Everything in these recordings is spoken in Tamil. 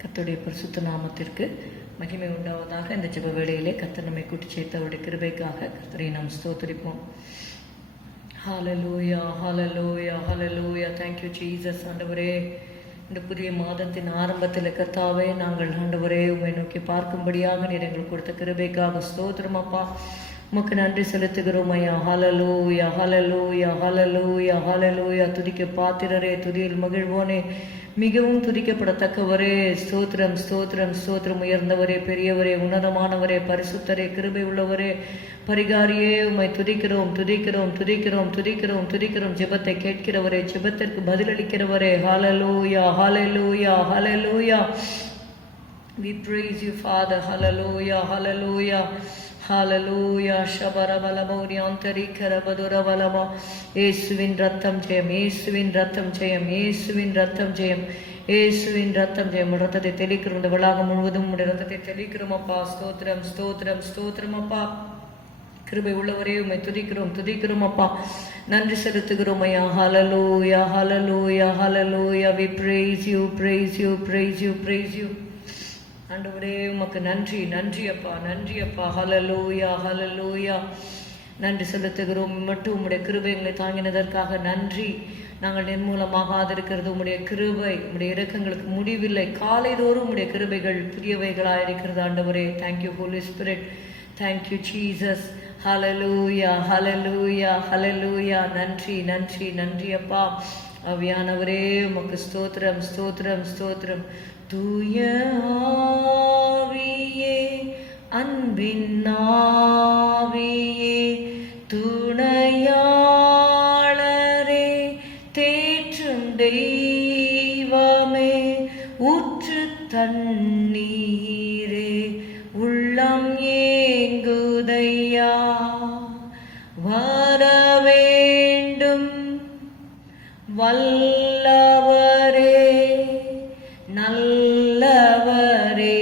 கர்த்தருடைய பரிசுத்த நாமத்திற்கு மகிமை உண்டாவதாக. இந்த ஜெப வேளையிலே கர்த்தர் நம்மை கூட்டி சேர்த்த அவருடைய கிருபைக்காக கர்த்தரை நாம் ஸ்தோத்திரிப்போம். ஹல்லேலூயா, hallelujah, hallelujah. Thank you Jesus. ஆண்டவரே, இந்த புதிய மாதத்தின் ஆரம்பத்தில் கர்த்தாவே, நாங்கள் ஆண்டவரே உம்மை நோக்கி பார்க்கும்படியாக நீர் எங்களுக்கு கொடுத்த கிருபைக்காக ஸ்தோத்திரம் அப்பா. உமக்கு நன்றி செலுத்துகிறோம் ஐயா. ஹல்லேலூயா, ஹல்லேலூயா, ஹல்லேலூயா, ஹல்லேலூயா. துதிக்க பாத்திரரே, துதியில் மகிழ்வோனே, மிகவும் துதிக்கப்படத்தக்கவரே, ஸ்தோத்திரம் ஸ்தோத்திரம் ஸ்தோத்திரம். உயர்ந்தவரே, பெரியவரே, உன்னதமானவரே, பரிசுத்தரே, கிருபை உள்ளவரே, பரிகாரியே, உம்மை துதிக்கிறோம் துதிக்கிறோம் துதிக்கிறோம் துதிக்கிறோம் துதிக்கிறோம். ஜெபத்தை கேட்கிறவரே, ஜெபத்திற்கு பதிலளிக்கிறவரே. ஹல்லேலூயா, hallelujah, hallelujah. We praise you Father. Hallelujah, hallelujah, hallelujah. Shabarabalabodi antarikarabadorabalaba. இயேசுவின் ரத்தம் ஜெயம், இயேசுவின் ரத்தம் ஜெயம், இயேசுவின் ரத்தம் ஜெயம், இயேசுவின் ரத்தம் ஜெயம். ரத்தத்தை தெளிக்கிறோம், இந்த வளாகம் முழுவதும் உடைய ரத்தத்தை தெளிக்கிறோம் அப்பா. ஸ்தோத்திரம் ஸ்தோத்திரம் ஸ்தோத்திரம் அப்பா. கிருபை உள்ளவரே, உம்மை துதிக்கிறோம் துதிக்கிறோம் அப்பா. நன்றி செலுத்துகிறோம் ஐயா. ஹல்லேலூயா, hallelujah, hallelujah. We praise you, praise you, praise you, praise you. ஆண்டவரே, உமக்கு நன்றி நன்றி அப்பா, நன்றி அப்பா. ஹல்லேலூயா, ஹல்லேலூயா. நன்றி செலுத்துகிறோம். மட்டும் உம்முடைய கிருபை எங்களை தாங்கினதற்காக நன்றி. நாங்கள் நிர்மூலமாகாதிருக்கிறது உம்முடைய கிருபை, உம்முடைய இரக்கங்களுக்கு முடிவில்லை. காலைதோறும் உம்முடைய கிருபைகள் புதியவைகளாக இருக்கிறது ஆண்டவரே. Thank you holy spirit, thank you Jesus. Hallelujah, hallelujah, hallelujah. நன்றி நன்றி நன்றி அப்பா. ஆவியானவரே, உமக்கு ஸ்தோத்திரம் ஸ்தோத்திரம் ஸ்தோத்திரம். தூய ஆவியே, அன்பின் ஆவியே, துணையாளரே, தேற்றும் தெய்வமே, ஊற்று தண்ணீரே, உள்ளம் ஏங்குதையா, வரவேண்டும் வல்லவரே, நல்லவரே,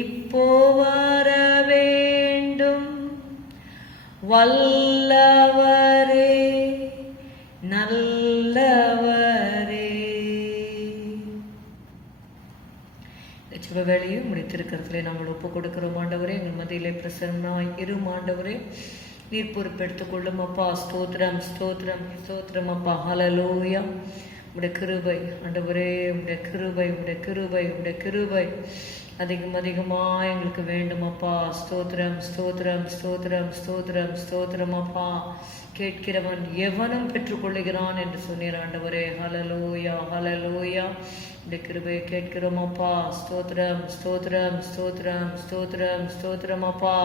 இப்போ வர வேண்டும். வல்லவரே, நல்லவரே. ஜெப வேளையும் முடித்திருக்கிறதுலே நாங்கள் ஒப்பு கொடுக்கிறோம் ஆண்டவரே. எங்கள் மத்தியிலே பிரசன்னாய் இரும் ஆண்டவரே. நீர் பொறுப்பெடுத்துக் கொள்ளும் அப்பா. ஸ்தோத்திரம் ஸ்தோத்திரம் ஸ்தோத்திரம் அப்பா. ஹல்லேலூயா. உடைய கிருபை ஆண்டவரே, உடைய கிருபை, உடைய கிருபை, உடைய கிருபை அதிகம் அதிகமாக எங்களுக்கு வேண்டும் அப்பா. ஸ்தோத்திரம் ஸ்தோத்திரம் ஸ்தோத்திரம் ஸ்தோத்திரம் ஸ்தோத்திரம் அப்பா. கேட்கிறவன் எவனும் பெற்றுக்கொள்ளுகிறான் என்று சொன்னீர் ஆண்டவரே. ஹல்லேலூயா, ஹல்லேலூயா. உடைய கிருபையை கேட்கிறோம் அப்பா. ஸ்தோத்திரம் ஸ்தோத்திரம் ஸ்தோத்திரம் ஸ்தோத்திரம் ஸ்தோத்திரம் அப்பா.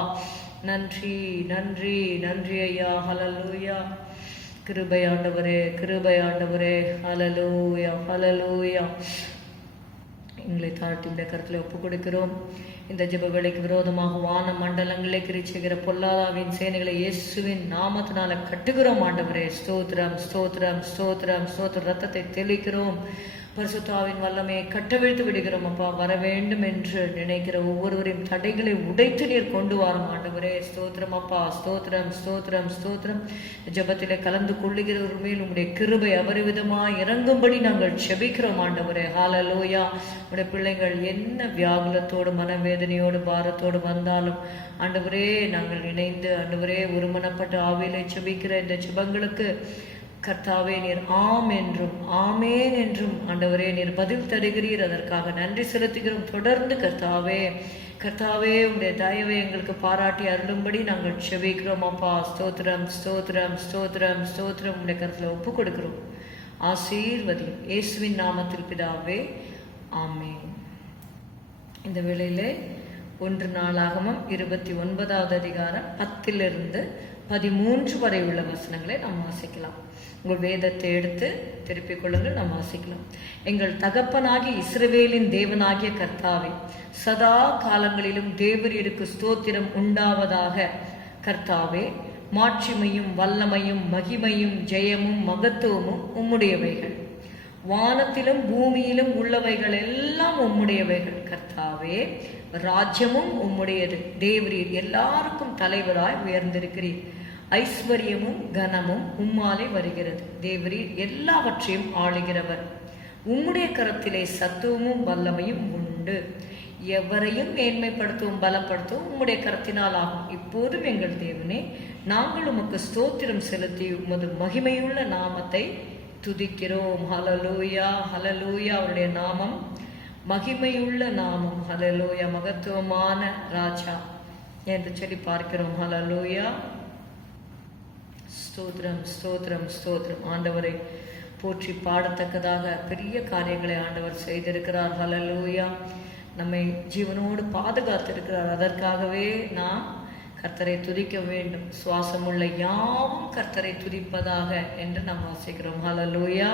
நன்றி நன்றி நன்றி ஐயா. ஹல்லேலூயா. கிருபை ஆண்டவரே, கிருபை ஆண்டவரே. ஹல்லேலூயா, ஹல்லேலூயா. எங்களை தாழ்த்தி இந்த கருத்தில் ஒப்பு கொடுக்கிறோம். இந்த ஜெப வேளைக்கு விரோதமாக வான மண்டலங்களே கிரிச்சுகிற பொல்லாதாவின் சேனைகளை இயேசுவின் நாமத்தினால கட்டுகிறோம் ஆண்டவரே. ஸ்தோத்திரம் ஸ்தோத்திரம் ஸ்தோத்திரம் ஸ்தோத்திரம். ரத்தத்தை தெளிக்கிறோம். பரிசுத்தாவின் வல்லமையை கட்டவிழ்த்து விடுகிறோம் அப்பா. வர வேண்டும் என்று நினைக்கிற ஒவ்வொருவரையும் தடைகளை உடைத்து நீர் கொண்டு வரும் ஆண்டவரே. ஸ்தோத்திரம் அப்பா. ஸ்தோத்திரம் ஸ்தோத்திரம் ஸ்தோத்திரம். ஜெபத்திலே கலந்து கொள்ளுகிறவர் மேல் உம்முடைய கிருபை அபரிவிதமாய் இறங்கும்படி நாங்கள் செபிக்கிறோம் ஆண்டவரே. ஹல்லேலூயா. உடைய பிள்ளைகள் என்ன வியாகுலத்தோடு மனவேதனையோடு பாரத்தோடு வந்தாலும் ஆண்டவரே, நாங்கள் இணைந்து ஆண்டவரே ஒருமனப்பட்ட ஆவியிலே செபிக்கிற இந்த ஜெபங்களுக்கு கர்த்தாவே நீர் ஆம் என்றும் ஆமேன் என்றும் ஆண்டவரே நீர் பதில் தருகிறீர். அதற்காக நன்றி செலுத்துகிறோம். தொடர்ந்து கர்த்தாவே கர்த்தாவே உங்களுடைய தயவை எங்களுக்கு பாராட்டி அருளும்படி நாங்கள் செபிக்கிறோம் அப்பா. ஸ்தோத்திரம் ஸ்தோத்திரம் ஸ்தோத்திரம் ஸ்தோத்திரம். உங்களுடைய கருத்தில் ஒப்பு கொடுக்கிறோம். ஆசீர்வதியும் இயேசுவின் நாமத்தில் பிதாவே, ஆமேன். இந்த வேளையிலே 1 நாளாகமம் 29வது அதிகாரம் 10-13 வரை உள்ள வசனங்களை நாம் வாசிக்கலாம். உங்கள் வேதத்தை எடுத்து திருப்பிக் கொள்ளுங்கள். நாம் வாசிக்கலாம். எங்கள் தகப்பனாகிய இஸ்ரவேலின் தேவனாகிய கர்த்தாவே, சதா காலங்களிலும் தேவரீருக்கு ஸ்தோத்திரம் உண்டாவதாக. கர்த்தாவே, மாட்சிமையும் வல்லமையும் மகிமையும் ஜெயமும் மகத்துவமும் உம்முடையவைகள். வானத்திலும் பூமியிலும் உள்ளவைகள் எல்லாம் உம்முடையவைகள். கர்த்தாவே, ராஜ்யமும் உம்முடையது. தேவரீர் எல்லாருக்கும் தலைவராய் உயர்ந்திருக்கிறீர். ஐஸ்வர்யமும் கனமும் உம்மாலே வருகிறது. தேவரீர் எல்லாவற்றையும் ஆளுகிறவர். உம்முடைய கரத்திலே சத்துவமும் வல்லமையும் உண்டு. உண்டு. எவரையும் மேன்மைப்படுத்தவும் பலப்படுத்தவும் உம்முடைய கரத்தினால் ஆகும். இப்போதும் எங்கள் தேவனே, நாங்கள் உமக்கு ஸ்தோத்திரம் செலுத்தி உமது மகிமையுள்ள நாமத்தை துதிக்கிறோம். Hallelujah, hallelujah. அவருடைய நாமம் மகிமையுள்ள நாமம். ஹலலூயா, மகத்துவமான ராஜா என்று சொல்லி பார்க்கிறோம். ஹலலூயா. ஸ்தோத்திரம், ஸ்தோத்திரம், ஸ்தோத்திரம். ஆண்டவரை போற்றி பாடத்தக்கதாக பெரிய காரியங்களை ஆண்டவர் செய்திருக்கிறார். ஹலலூயா. நம்மை ஜீவனோடு பாதுகாத்திருக்கிறார். அதற்காகவே நாம் கர்த்தரை துதிக்க வேண்டும். சுவாசமுள்ள யாவும் கர்த்தரை துதிப்பதாக என்று நாம் வாசிக்கிறோம். ஹலலூயா.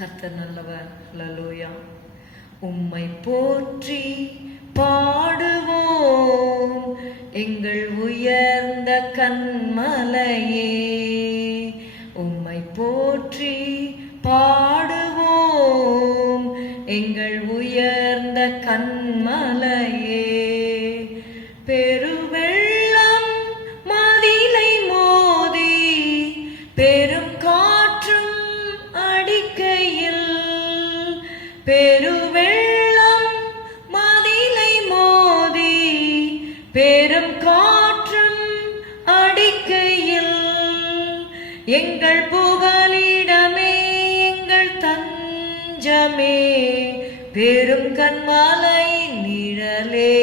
கர்த்தர் நல்லவர். ஹலலூயா. உம்மை போற்றி பாடுவோம் எங்கள் உயர்ந்த கன்மலையே. உம்மை போற்றி பாடுவோம் எங்கள் உயர்ந்த கன்மலையே. பெருவெள்ளம் மதிலை மோதி பெரும் காற்றும் அடிக்கையில், பெருவெள்ளம் மதிலை மோதி பெரும் காற்றும் அடிக்கையில், எங்கள் புகலிடமே எங்கள் தஞ்சமே பெரும் கன்மலை நிழலே.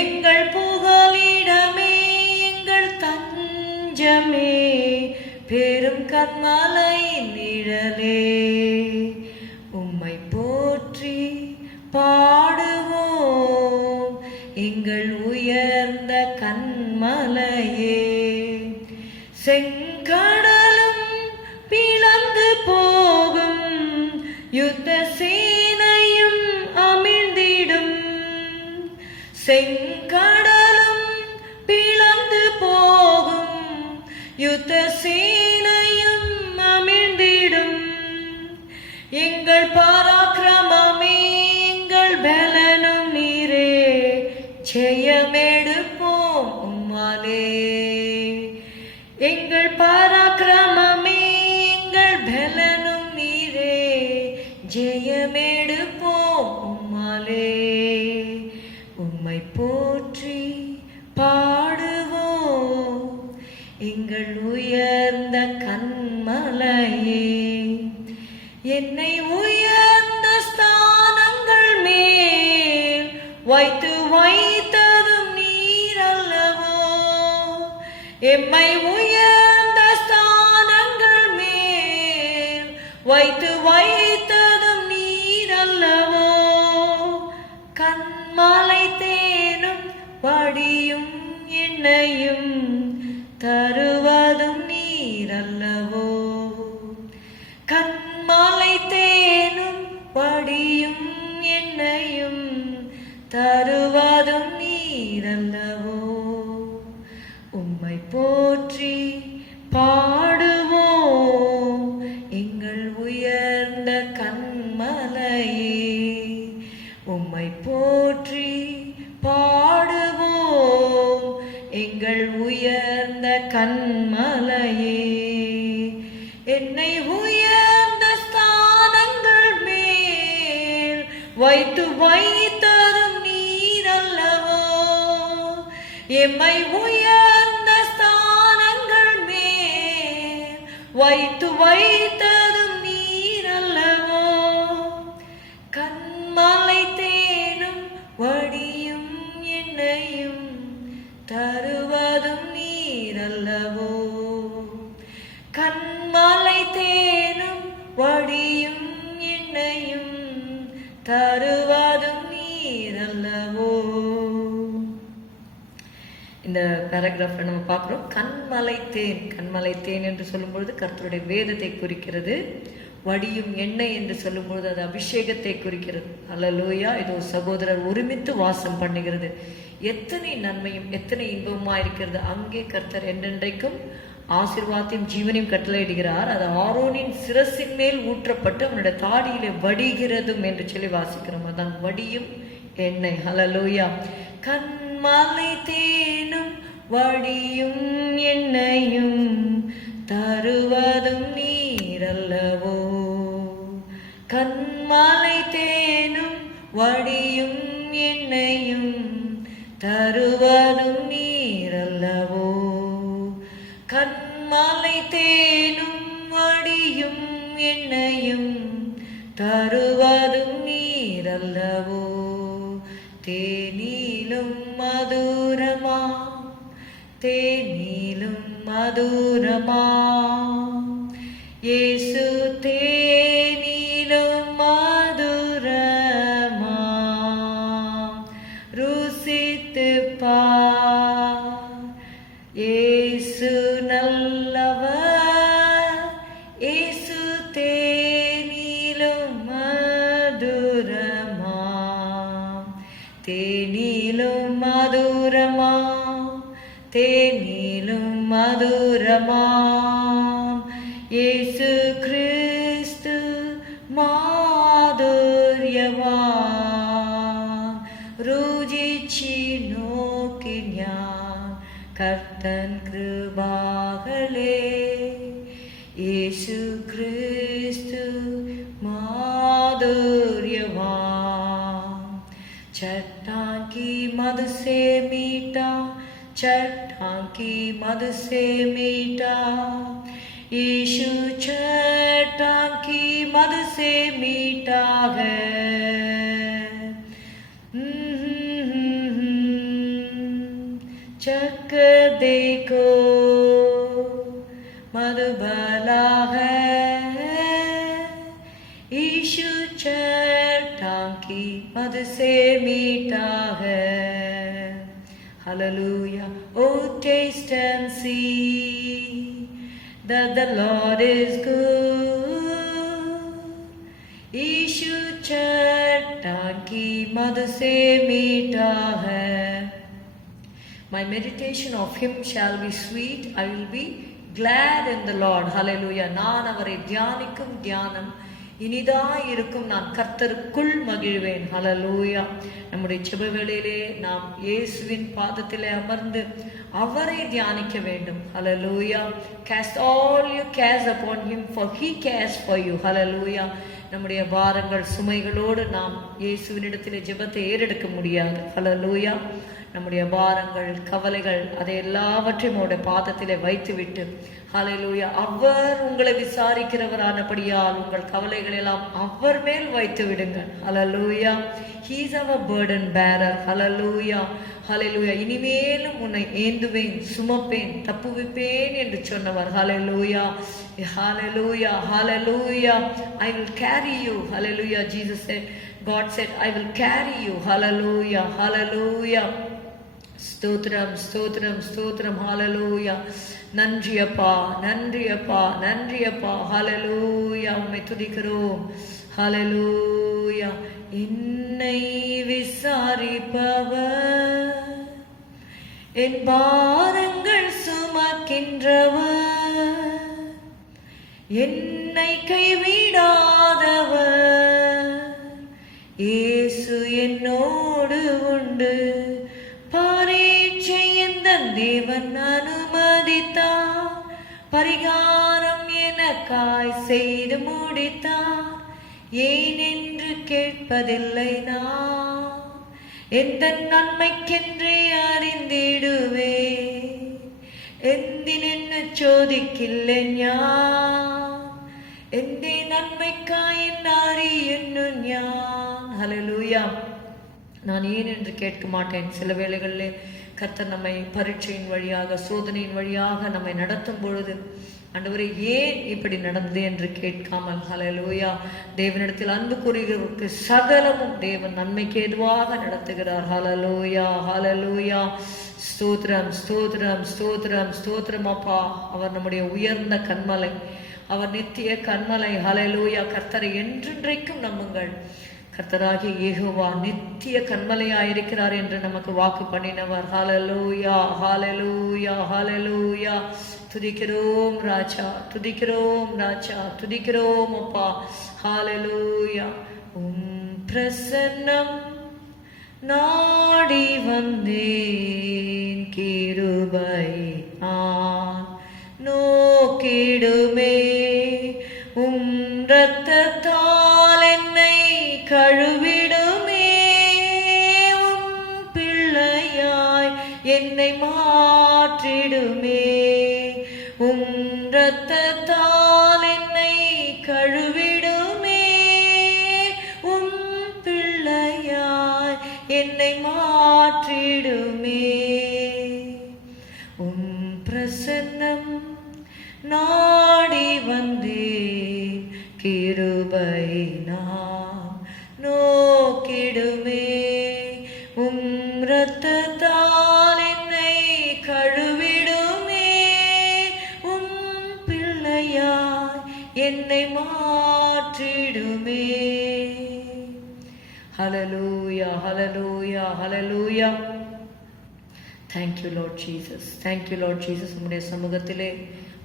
எங்கள் புகலிடமே எங்கள் தஞ்சமே பெரும் கன்மலை நிழலே. உம்மை போற்றி பாடுவோம் எங்கள் உயர்ந்த கன்மலையே. செங்கடலும் பிளந்து போகும், யுத்த சேனையும் அமிழ்ந்திடும். செங்கடலும் பிளந்து போகும், யுத்த சேனையும் அமிழ்ந்திடும். எங்கள் பராக்கிரமமே எங்கள் பலனும் நீரே, ஜெயமெடுப்போம் உம்மாலே. எங்கள் பராக்கிரமமே எங்கள் பலனும் நீரே, ஜெயமெடுப்போம் உம்மாலே. உம்மை போற்றி பாடுவோம் எங்கள் உயர்ந்த கன்மலையே. என்னை உயர்ந்த ஸ்தானங்கள் மேல் வைத்து வைத்ததும் நீர் அல்லவோ. எம்மை உயர்ந்த ஸ்தானங்கள் மேல் வைத்து வைத்ததும் நீர் அல்லவோ. கன்மலை தேனும் வடியும் எண்ணெயும் தருவதும் நீர் அல்லவோ. கன்மலை தேனும் வடியும் எண்ணெயும் தருவதும் நீர் அல்லவோ. உம்மை போற்றி பாடுவோம் எங்கள் உயர்ந்த கன்மலையே. உம்மை போற்றி பாடுவோம் எங்கள் உயர்ந்த கன்மலையே. என்னை உயர்ந்த ஸ்தானங்கள் மேல் வைத்து வைத்ததும் நீர் அல்லவோ. எம்மை உயர்ந்த ஸ்தானங்கள் மேல் வைத்து வைத்ததும் நீர் அல்லவோ. கன்மலை தேனும் வடியும் எண்ணெயும் தருவதும் நீர் அல்லவோ. கன்மலை தேனும் வடியும் எண்ணெயும் தருவதும் நீர் அல்லவோ. இந்த பேராகிராஃபை நம்ம பார்க்குறோம். கன்மலை தேன், கன்மலை தேன் என்று சொல்லும்பொழுது கர்த்தருடைய வேதத்தை குறிக்கிறது. வடியும் எண்ணெய் என்று சொல்லும்பொழுது அது அபிஷேகத்தை குறிக்கிறது. அல்லேலூயா. இதோ சகோதரர் ஒருமித்து வாசம் பண்ணுகிறது. எத்தனை நன்மையும் எத்தனை இன்பமா இருக்கிறது. அங்கே கர்த்தர் என்றென்றைக்கும் ஆசீர்வாதத்தையும் ஜீவனையும் கட்டளையிடுகிறார். அது ஆரோனின் சிரசின் மேல் ஊற்றப்பட்டு அவனுடைய தாடியிலே வடிகிறதும் என்று சொல்லி வாசிக்கிறோம். அதான் வடியும் எண்ணெய். ஹல்லேலூயா. கன்மலை தேனும் வடியும் எண்ணெயும் தருவதும் நீர் அல்லவோ. கன்மலை தேனும் வடியும் என்னையும் தருவதும் நீரல்லவோ. கண்மலை தேனும் வடியும் என்னையும் தருவதும் நீரல்லவோ. தேனிலும் மதுரமா தேனிலும் மதுரமா இயேசு தேனிலும் மதுரமா. ருசித்து பார் இயேசு நல்லவர். இயேசு தேனிலும் மதுரமா தேனிலும் மதுரமா தேனிலும் மதுரமா. இயேசு கிறிஸ்து മാധുര്യവാൻ രുചിച്ചു നോക്കി ഞാൻ കർത്തൻ കൃപകളെ. യേശു ക്രിസ്തു മാധുര്യവാൻ. चट्टान की मद से मीठा चट्टान की मद से मीठा यीशु चट्टान की मद से मीठा है. चख देखो मधुबाला है. यीशु चट्टान की मद से मीठा है. Hallelujah. Oh, taste and see that the Lord is good. यीशु चट्टान की मद से मीठा है. My meditation of him shall be sweet. I will be glad in the Lord. Hallelujah. நான் அவரை தியானிக்கும் தியானம் இனிதாய் இருக்கும். நான் கர்த்தருக்குள் மகிழ்வேன். ஹல்லேலூயா. நம்முடைய ஜெப வேளையிலே நாம் இயேசுவின் பாதத்திலே அமர்ந்து அவரை தியானிக்க வேண்டும். ஹல்லேலூயா. Cast all your cares upon him for he cares for you. ஹல்லேலூயா. நம்முடைய பாரங்கள் சுமைகளோடு நாம் இயேசுவினிடத்திலே ஜெபத்தை ஏறெடுக்க முடியாது. ஹல்லேலூயா. நம்முடைய பாரங்கள் கவலைகள் அதை எல்லாவற்றையும் அவருடைய பாதத்திலே வைத்துவிட்டு ஹல்லேலூயா அவர் உங்களை விசாரிக்கிறவரானபடியால் உங்கள் கவலைகள் எல்லாம் அவர் மேல் வைத்து விடுங்கள். ஹல்லேலூயா. He is our burden bearer. ஹல்லேலூயா. ஹல்லேலூயா. இனிமேலும் உன்னை ஏந்துவேன் சுமப்பேன் தப்புவிப்பேன் என்று சொன்னவர். ஹல்லேலூயா. Hallelujah. Hallelujah. I will carry you. Hallelujah. Jesus said, God said, I will carry you. Hallelujah. Hallelujah. ஸ்தோத்திரம் ஸ்தோத்திரம் ஸ்தோத்திரம். ஹல்லேலூயா. நன்றி அப்பா நன்றி அப்பா நன்றி அப்பா. ஹல்லேலூயா. உம்மை துதிக்கிறோம். ஹல்லேலூயா. என்னை விசாரிப்பவர் என் பாரங்கள் சுமக்கின்றவர் என்னை கைவிடாதவர் இயேசு என்னோடு உண்டு. பரீட்சை எந்த தேவன் அனுமதித்தார் பரிகாரம் எனக்காய் செய்து முடித்தார். ஏன் என்று கேட்பதில்லை நான் எந்த நன்மைக்கென்றே அறிந்திடுவே. എന്തിനെന്ന് ചോദിക്കില്ല ഞാൻ എന്റെ നന്മയ്ക്കായി അറിയുന്നു ഞാൻ. ഹല്ലേലൂயா. நான் ஏன் என்று கேட்க மாட்டேன். சில வேளைகளிலே கர்த்தர் நம்மை பரீட்சையின் வழியாக சோதனையின் வழியாக நம்மை நடத்தும் பொழுது ஆண்டவரே ஏன் இப்படி நடந்தது என்று கேட்காமல் ஹல்லேலூயா தேவனிடத்தில் அன்பு கூறுகிறவருக்கு சகலமும் தேவன் நன்மைக்கு ஏதுவாக நடத்துகிறார். ஹல்லேலூயா. ஹல்லேலூயா. ஸ்தோத்திரம் ஸ்தோத்திரம் ஸ்தோத்திரம் ஸ்தோத்திரம் அப்பா. அவர் நம்முடைய உயர்ந்த கன்மலை. அவர் நித்திய கன்மலை. ஹல்லேலூயா. கர்த்தரை என்றென்றைக்கும் நம்புங்கள். கர்த்தராகிய யெகோவா நித்திய கன்மலையாயிருக்கிறார் என்று நமக்கு வாக்கு பண்ணினவர். ஹல்லேலூயா. ஹல்லேலூயா. ஹல்லேலூயா. துதிக்கிறோம் ராஜா துதிக்கிறோம் ராஜா துதிக்கிறோம் அப்பா. ஹல்லேலூயா. பிரசன்னம் நாடி வந்தேன் கிருபை நோக்கிடுமே. இரத்தத்தால் என்னை கழுவிடுமே. மாற்றிடுமே. உம் இரத்தத்தால் என்னை கழுவிடுமே. உம் பிள்ளையாய் என்னை மாற்றிடுமே. ஹல்லேலூயா, hallelujah, hallelujah. Thank you Lord Jesus. Thank you Lord Jesus. உம்முடைய சமூகத்திலே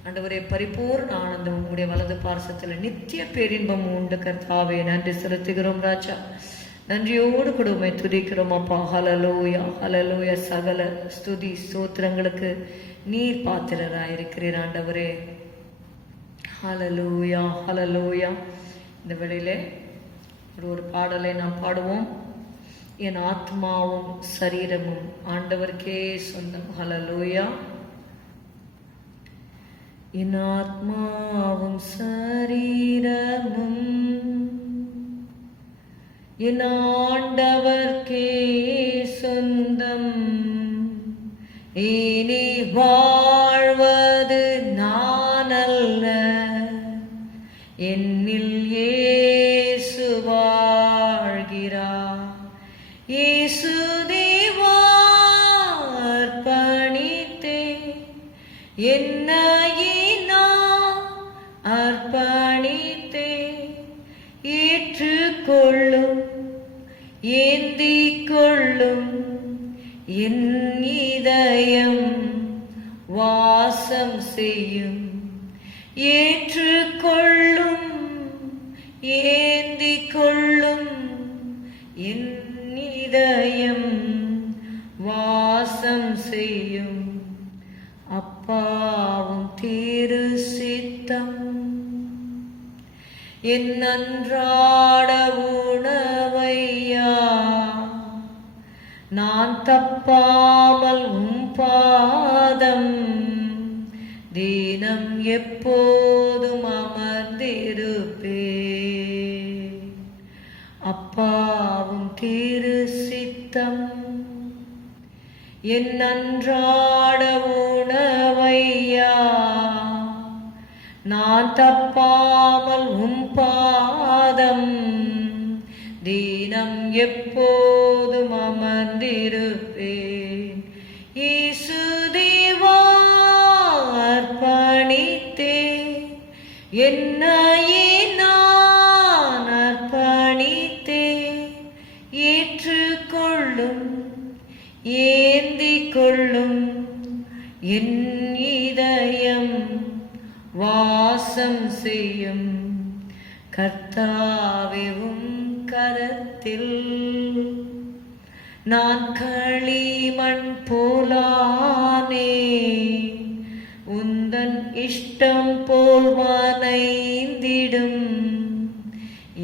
ஆண்டவரே பரிபூர்ண ஆனந்தம், உம்முடைய வலது பார்சத்தில் நித்திய பேரின்பம் உண்டு கர்த்தாவே. நன்றி செலுத்துகிறோம் ராஜா. நன்றியோடு கூட உம்மை துதிக்கிறோம் அப்பா. ஹல்லேலூயா, ஹல்லேலூயா. சகல ஸ்துதி ஸ்தோத்திரங்களுக்கு நீர் பாத்திரராயிருக்கிறீர் ஆண்டவரே. ஹல்லேலூயா, ஹல்லேலூயா. இந்த வேளையிலே ஒரு பாடலை நாம் பாடுவோம். என் ஆத்மாவும் சரீரமும் ஆண்டவருக்கே சொந்தம். ஹல்லேலூயா. என் ஆத்மாவும் சரீரமும் என் ஆண்டவர்க்கே சொந்தம். இனி வாழ்வது நான் அல்ல, என்னில் இயேசு வாழ்கிறார். இயேசு தேவா அர்ப்பணித்தேன், என்னையே நான் அர்ப்பணித்தேன். ஏற்றுக்கொள்ளும், ஏந்திக் கொள்ளும், என் இதயம் வாசம் செய்யும். ஏற்றுக்கொள்ளும், ஏந்திக் கொள்ளும், என் இதயம் வாசம் செய்யும். அப்பாவும் திரு சித்தம் என் அன்றாட உணவையா, நான் தப்பாமல் உம் பாதம் தினம் எப்போதும் அமர்ந்திருப்பே. அப்பாவும் திரு சித்தம் என் அன்றாட உணவையா, நான் தப்பாமல் உம் பாதம் தினம் எப்போதும் அமர்ந்திருப்பேன். இயேசு தேவா அர்ப்பணித்தேன், என்னையே நான் அர்ப்பணித்தேன். ஏற்றுக்கொள்ளும், ஏந்திக் கொள்ளும், என் இதயம் வாசம் செய்யும். கர்த்தாவே உம் கரத்தில் நான் களிமண் போலானே, உந்தன் இஷ்டம் போல் வனைந்திடும்.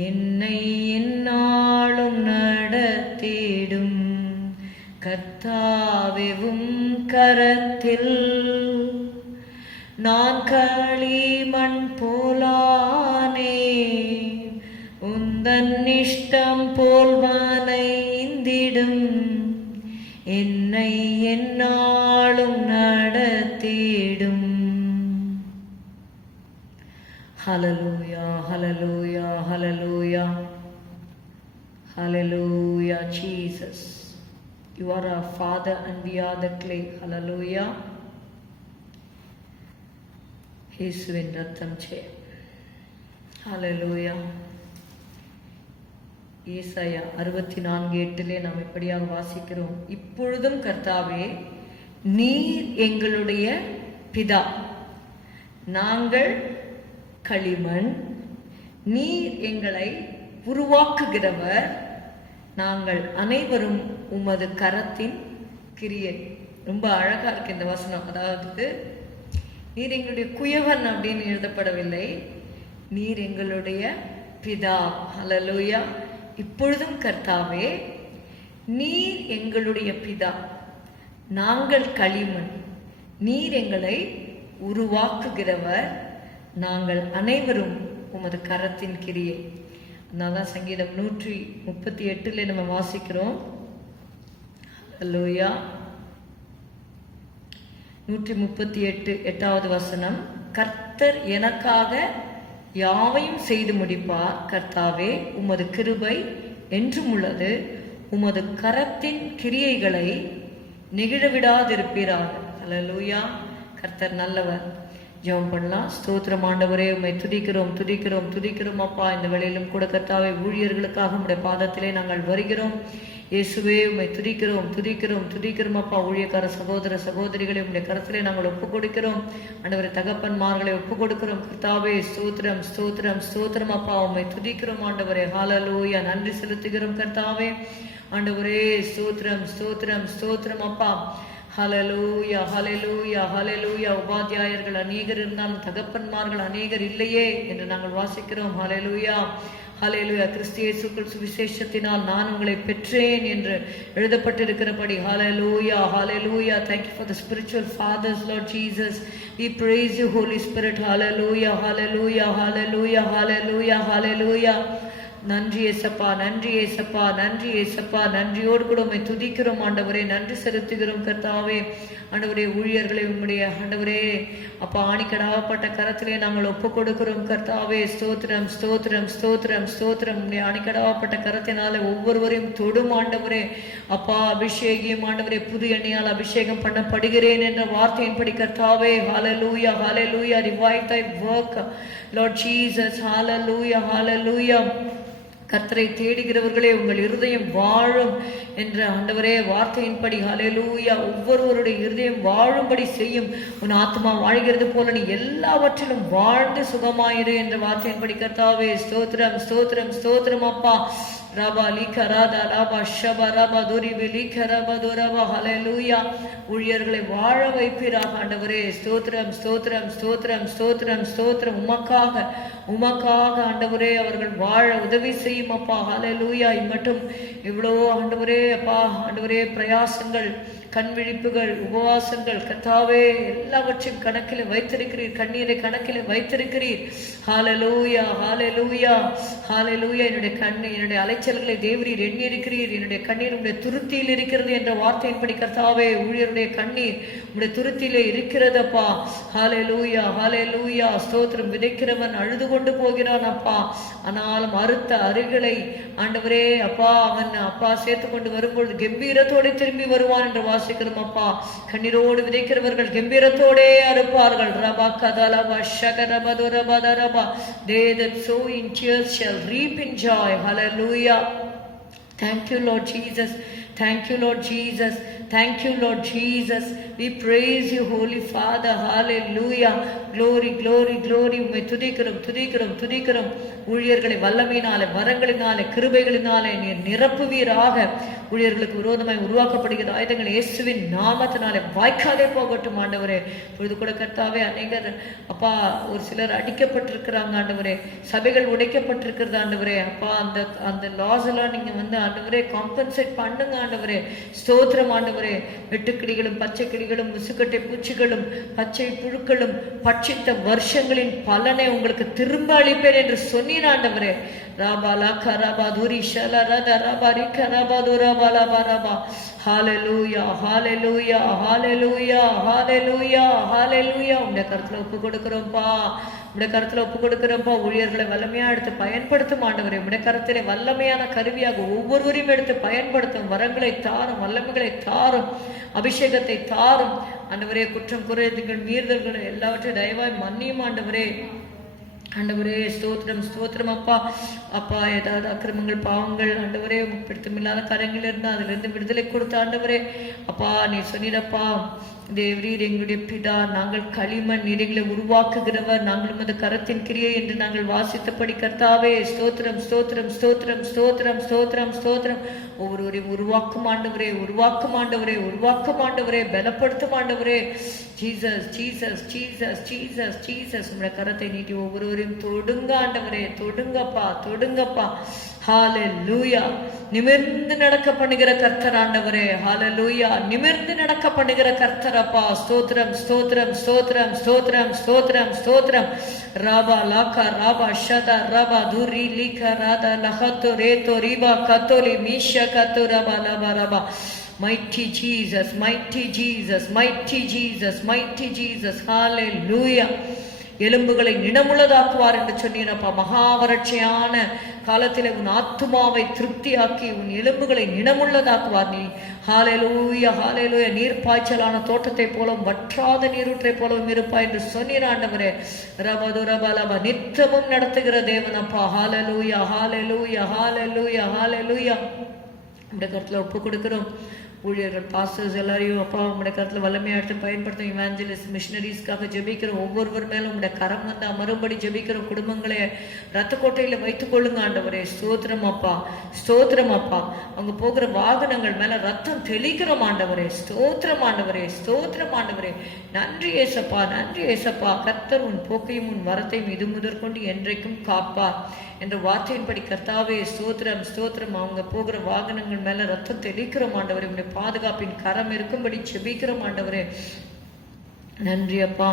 என்னை எந்நாளும் நடத்திடும். கர்த்தாவே உம் கரத்தில் நான் களிமண் போலானே, உந்தன் இஷ்டம் போல் வனைந்திடும். என்னை எந்நாளும் நடத்திடும். ஹல்லேலூயா, hallelujah, hallelujah, hallelujah. Jesus, you are our Father and we are the clay. Hallelujah. இயேசுவின் ரத்தம் ஜெயம். ஹல்லேலூயா. ஏசாயா 64:8 நாம் இப்படியாக வாசிக்கிறோம். இப்பொழுதும் கர்த்தாவே, நீர் எங்களுடைய பிதா, நாங்கள் களிமண். நீர் எங்களை உருவாக்குகிறவர், நாங்கள் அனைவரும் உமது கரத்தின் கிரியை. ரொம்ப அழகா இருக்கு இந்த வசனம். அதாவது நீர் எங்களுடைய குயவன் அப்படின்னு எழுதப்படவில்லை, நீர் எங்களுடைய பிதா. ஹல்லேலூயா. இப்பொழுதும் கர்த்தாவே, நீர் எங்களுடைய பிதா, நாங்கள் களிமண். நீர் எங்களை உருவாக்குகிறவர், நாங்கள் அனைவரும் உமது கரத்தின் கிரியை. அதனால்தான் சங்கீதம் 138 நம்ம வாசிக்கிறோம். ஹல்லேலூயா. 138 8வது வசனம். கர்த்தர் எனக்காக யாவையும் செய்து முடிப்பார். கர்த்தாவே, உமது கிருபை என்றும் உள்ளது. உமது கரத்தின் கிரியைகளை நெகிழ விடாதிருப்பீராக. அல்லேலூயா. கர்த்தர் நல்லவர். ஜெபம் பண்ணலாம். ஸ்தோத்திரம் ஆண்டவரே, உம்மை துதிக்கிறோம் துதிக்கிறோம் துதிக்கிறோம் அப்பா. இந்த வேளையிலும் கூட கர்த்தாவே ஊழியர்களுக்காக உம்முடைய பாதத்திலே நாங்கள் வருகிறோம். இயேசுவே, உம்மை துதிக்கிறோம் துதிக்கிறோம் துதிக்கிறோம் அப்பா. ஊழியக்கார சகோதர சகோதரிகளை உம்முடைய கரத்திலே நாங்கள் ஒப்புக் கொடுக்கிறோம் ஆண்டவரே. தகப்பன்மார்களை ஒப்புக் கொடுக்கிறோம் கர்த்தாவே. ஸ்தோத்திரம் ஸ்தோத்திரம் ஸ்தோத்திரம் அப்பா. உம்மை துதிக்கிறோம் ஆண்டவரே. ஹல்லேலூயா. நன்றி செலுத்துகிறோம் கர்த்தாவே. ஆண்டவரே ஸ்தோத்திரம் ஸ்தோத்திரம் ஸ்தோத்திரம் அப்பா. ஹல்லேலூயா ஹல்லேலூயா ஹல்லேலூயா. உபாத்தியாயர்கள் அநேகர் இருந்தாலும் தகப்பன்மார்கள் அநேகர் இல்லையே என்று நாங்கள் வாசிக்கிறோம். ஹல்லேலூயா ஹல்லேலூயா. கிறிஸ்து இயேசுக்குள் சுவிசேஷத்தினால் நான் உங்களை பெற்றேன் என்று எழுதப்பட்டிருக்கிறபடி ஹல்லேலூயா ஹல்லேலூயா. Thank you for the spiritual fathers, Lord Jesus. We praise you, Holy Spirit. Hallelujah hallelujah hallelujah hallelujah hallelujah. நன்றி ஏசப்பா நன்றி ஏசப்பா நன்றி ஏசப்பா. நன்றியோடு கூட உம்மை துதிக்கிறோம் ஆண்டவரே. நன்றி செலுத்துகிறோம் கர்த்தாவே. ஆண்டவரே, ஊழியர்களை உம்முடைய ஆண்டவரே அப்பா ஆணிக்கடாவப்பட்ட கரத்திலே நாங்கள் ஒப்புக் கொடுக்கிறோம் கர்த்தாவே. ஸ்தோத்திரம் ஸ்தோத்திரம் ஸ்தோத்திரம் ஸ்தோத்திரம். உம்முடைய ஆணிக்கடாவப்பட்ட கரத்தினால ஒவ்வொருவரையும் தொடும் ஆண்டவரே அப்பா. அபிஷேகியும் ஆண்டவரே, புது எண்ணெயால் அபிஷேகம் பண்ணப்படுகிறேன் என்ற வார்த்தையின்படி கர்த்தாவே. ஹல்லேலூயா ஹல்லேலூயா. Revive thy work, Lord Jesus. ஹல்லேலூயா ஹல்லேலூயா. கர்த்தரை தேடுகிறவர்களே உங்கள் இருதயம் வாழும் என்ற ஆண்டவரே வார்த்தையின்படி ஹல்லேலூயா. ஒவ்வொருவருடைய இருதயம் வாழும்படி செய்யும். உன் ஆத்மா வாழ்கிறது போல நீ எல்லாவற்றிலும் வாழ்ந்து சுகமாயிரு என்ற வார்த்தையின்படி கர்த்தாவே. ஸ்தோத்திரம் ஸ்தோத்திரம் ஸ்தோத்திரம் அப்பா. ரபா லிகராதா ரபா ஷபா ரபா துரி லிகரபா துரபா. ஹல்லேலூயா. ஊழியர்களை வாழ வைப்பீராக ஆண்டவரே. ஸ்தோத்திரம் ஸ்தோத்திரம் ஸ்தோத்திரம் ஸ்தோத்திரம் ஸ்தோத்திரம். உமக்காக உமக்காக ஆண்டவரே அவர்கள் வாழ உதவி செய்யும் அப்பா. ஹல்லேலூயா. இம்மட்டும் இவ்வளோ ஆண்டவரே அப்பா ஆண்டவரே பிரயாசங்கள், கண் விழிப்புகள், உபவாசங்கள் கர்த்தாவே எல்லாவற்றையும் கணக்கில் வைத்திருக்கிறீர். கண்ணீரை கணக்கில் வைத்திருக்கிறீர். ஹல்லேலூயா ஹல்லேலூயா ஹல்லேலூயா. என்னுடைய அலைச்சல்களை தேவரீர் எண்ணி இருக்கிறீர். என்னுடைய கண்ணீர் உடைய துருத்தியில் இருக்கிறது என்ற வார்த்தையின்படி கர்த்தாவே ஊழியருடைய கண்ணீர் உடைய துருத்தியிலே இருக்கிறதப்பா. ஹல்லேலூயா ஹல்லேலூயா. ஸ்தோத்திரம். விதைக்கிறவன் அழுது கொண்டு போகிறான் அப்பா. ஆனாலும் அறுத்த அருகளை ஆண்டவரே அப்பா அவன் அப்பா சேர்த்து கொண்டு வரும்பொழுது கம்பீரத்தோடு திரும்பி வருவான் என்று வாசிக்கிறோம் அப்பா. கண்ணீரோடு விதைக்கிறவர்கள் கம்பீரத்தோடே அறுப்பார்கள். ரபா கதலபா ஷகரபதுரபதரபா. They that sow in tears shall reap in joy. Hallelujah. Thank you, Lord Jesus. Thank you, Lord Jesus. Thank you, Lord Jesus. We praise you, Holy Father. Hallelujah. Glory, glory, glory. உம்மை துதிக்கிறோம் துதிக்கிறோம் துதிக்கிறோம். ஊழியர்களை வல்லமையினாலே வரங்களினாலே கிருபைகளினாலே நீர் நிரப்புவீராக. ஊழியர்களுக்கு விரோதமாய் உருவாக்கப்படுகிற ஆயுதங்கள் இயேசுவின் நாமத்தினாலே வாய்க்காதே போகட்டும் ஆண்டவரே. பொழுது கூட கர்த்தாவே அநேகர் அப்பா ஒரு சிலர் அடிக்கப்பட்டிருக்கிறாங்க ஆண்டவரே. சபைகள் உடைக்கப்பட்டிருக்கிறது ஆண்டவரே. அப்பா அந்த லாஸ் எல்லாம் நீங்க ஆண்டவரே காம்பன்சேட் பண்ணுங்க ஆண்டவரே. ஸ்தோத்திரம் ஆண்டவரே. வெட்டுக்கிளிகளும் பச்சை கிளிகளும் முசுக்கட்டை பூச்சிகளும் பச்சை புழுக்களும் பட்சித்த வருஷங்களின் பலனை உங்களுக்கு திரும்ப அளிப்பேன் என்று சொன்னீர் ஆண்டவரே. ராபாலா கராபா துரி ஷலரத ரபாரி கராபா துரபாலா பரபா. ஹல்லேலூயா ஹல்லேலூயா ஹல்லேலூயா ஹல்லேலூயா ஹல்லேலூயா. உடைய கருத்துல ஒப்பு கொடுக்கிறோம்ப்பா. உடைய கருத்துல ஒப்பு கொடுக்கிறோம்ப்பா. ஊழியர்களை வல்லமையா எடுத்து பயன்படுத்தும் ஆண்டவரே. உடைய கருத்திலே வல்லமையான கருவியாக ஒவ்வொருவரையும் எடுத்து பயன்படுத்தும். வரங்களை தாரும், வல்லமைகளை தாரும், அபிஷேகத்தை தாரும் ஆண்டவரே. குற்றம் குறைகள் மீறுதல்கள் எல்லாவற்றையும் தயவாய் மன்னியும் ஆண்டவரே. ஆண்டவரே ஸ்தோத்திரம் ஸ்தோத்திரம் அப்பா. அப்பா ஏதாவது அக்கிரமங்கள் பாவங்கள் ஆண்டவரே பிடித்தமில்லாத கரங்கள் இருந்தால் அதிலிருந்து விடுதலை கொடுத்த ஆண்டவரே. அப்பா நீ சொன்னீரப்பா தேவரீர் எங்களுடைய பிதா, நாங்கள் களிமண், நீரை உருவாக்குகிறவர், நாங்கள் உமது கரத்தின் கிரியை என்று நாங்கள் வாசித்தபடி கர்த்தாவே ஸ்தோத்திரம் ஸ்தோத்திரம் ஸ்தோத்திரம் ஸ்தோத்திரம் ஸ்தோத்திரம் ஸ்தோத்திரம். ஒவ்வொருவரையும் உருவாக்கும் ஆண்டவரே, உருவாக்கும் ஆண்டவரே, உருவாக்கும் ஆண்டவரே, பலப்படுத்தும் ஆண்டவரே. Jesus Jesus Jesus Jesus Jesus. உங்களுடைய கரத்தை நீட்டி ஒவ்வொருவரையும் தொடுங்க ஆண்டவரே, தொடுங்கப்பா தொடுங்கப்பா. ஹல்லேலூயா. நிமிர்ந்து நடக்க பண்ணுகிற கர்த்தர் ஆண்டவரே. ஹல்லேலூயா. நிமிர்ந்து நடக்க பண்ணுகிற கர்த்தர் அப்பா. ஸ்தோத்திரம் ஸ்தோத்திரம் ஸ்தோத்திரம் ஸ்தோத்திரம் ஸ்தோத்திரம் ஸ்தோத்திரம். ராபா லாகா ராபா ஷதா ராபா துரி லிகா ராதா லஹத்து ரேதோ ரிபா கத்தோலி மீஷா கத்து Rafah லபா Rafah. Mighty Jesus, mighty Jesus, mighty Jesus, mighty Jesus. Hallelujah. எலும்புகளை நினமுள்ளதாக்குவார் என்று சொன்னீரப்பா. மகா வறட்சியான காலத்தில் உன் ஆத்துமாவை திருப்தியாக்கி உன் எலும்புகளை நினமுள்ளதாக்குவார். நீ ஹalleluya ஹalleluya நீர் பாய்ச்சலான தோட்டத்தை போலவும் வற்றாத நீரூற்றை போலவும் இருப்பாய் என்று சொன்னீர் ஆண்டவரே. ரபதுரபலப நித்தமும் நடத்துகிற தேவன் அப்பா. ஹalleluya ஹalleluya ஹalleluya ஹalleluya இந்த கருத்துல ஒப்பு கொடுக்கிறோம். ஊழியர்கள், பாஸ்டர்ஸ் எல்லாரையும் அப்பா உங்களுடைய கருத்துல வல்லமையா எடுத்து பயன்படுத்தும். இவாஞ்சலிஸ்ட், மிஷினரிஸ்க்காக ஜெபிக்கிறோம். ஒவ்வொருவர் மேலும் உங்களுடைய கரம் வந்து அமரும்படி ஜெபிக்கிறோம். குடும்பங்களை ரத்த கோட்டையில வைத்துக் கொள்ளுங்க ஆண்டவரே. ஸ்தோத்திரம் அப்பா, ஸ்தோத்திரம் அப்பா. அவங்க போகிற வாகனங்கள் மேல ரத்தம் தெளிக்கிறோம் ஆண்டவரே. ஸ்தோத்திரம் ஆண்டவரே, ஸ்தோத்திரம் ஆண்டவரே. நன்றி ஏசப்பா, நன்றி ஏசப்பா. கர்த்தர் உன் போக்கையும் உன் வரத்தையும் இது முதற்கொண்டு என்றைக்கும் காப்பார் என்ற வார்த்தையின்படி கர்த்தாவே ஸ்தோத்திரம், ஸ்தோத்திரம். அவங்க போகிற வாகனங்கள் மேல ரத்தம் தெளிக்கிறோம் ஆண்டவரே. உங்களுடைய பாதுகாப்பின் கரம் இருக்கும்படி செபிக்கிறோம் ஆண்டவரே. நன்றி அப்பா,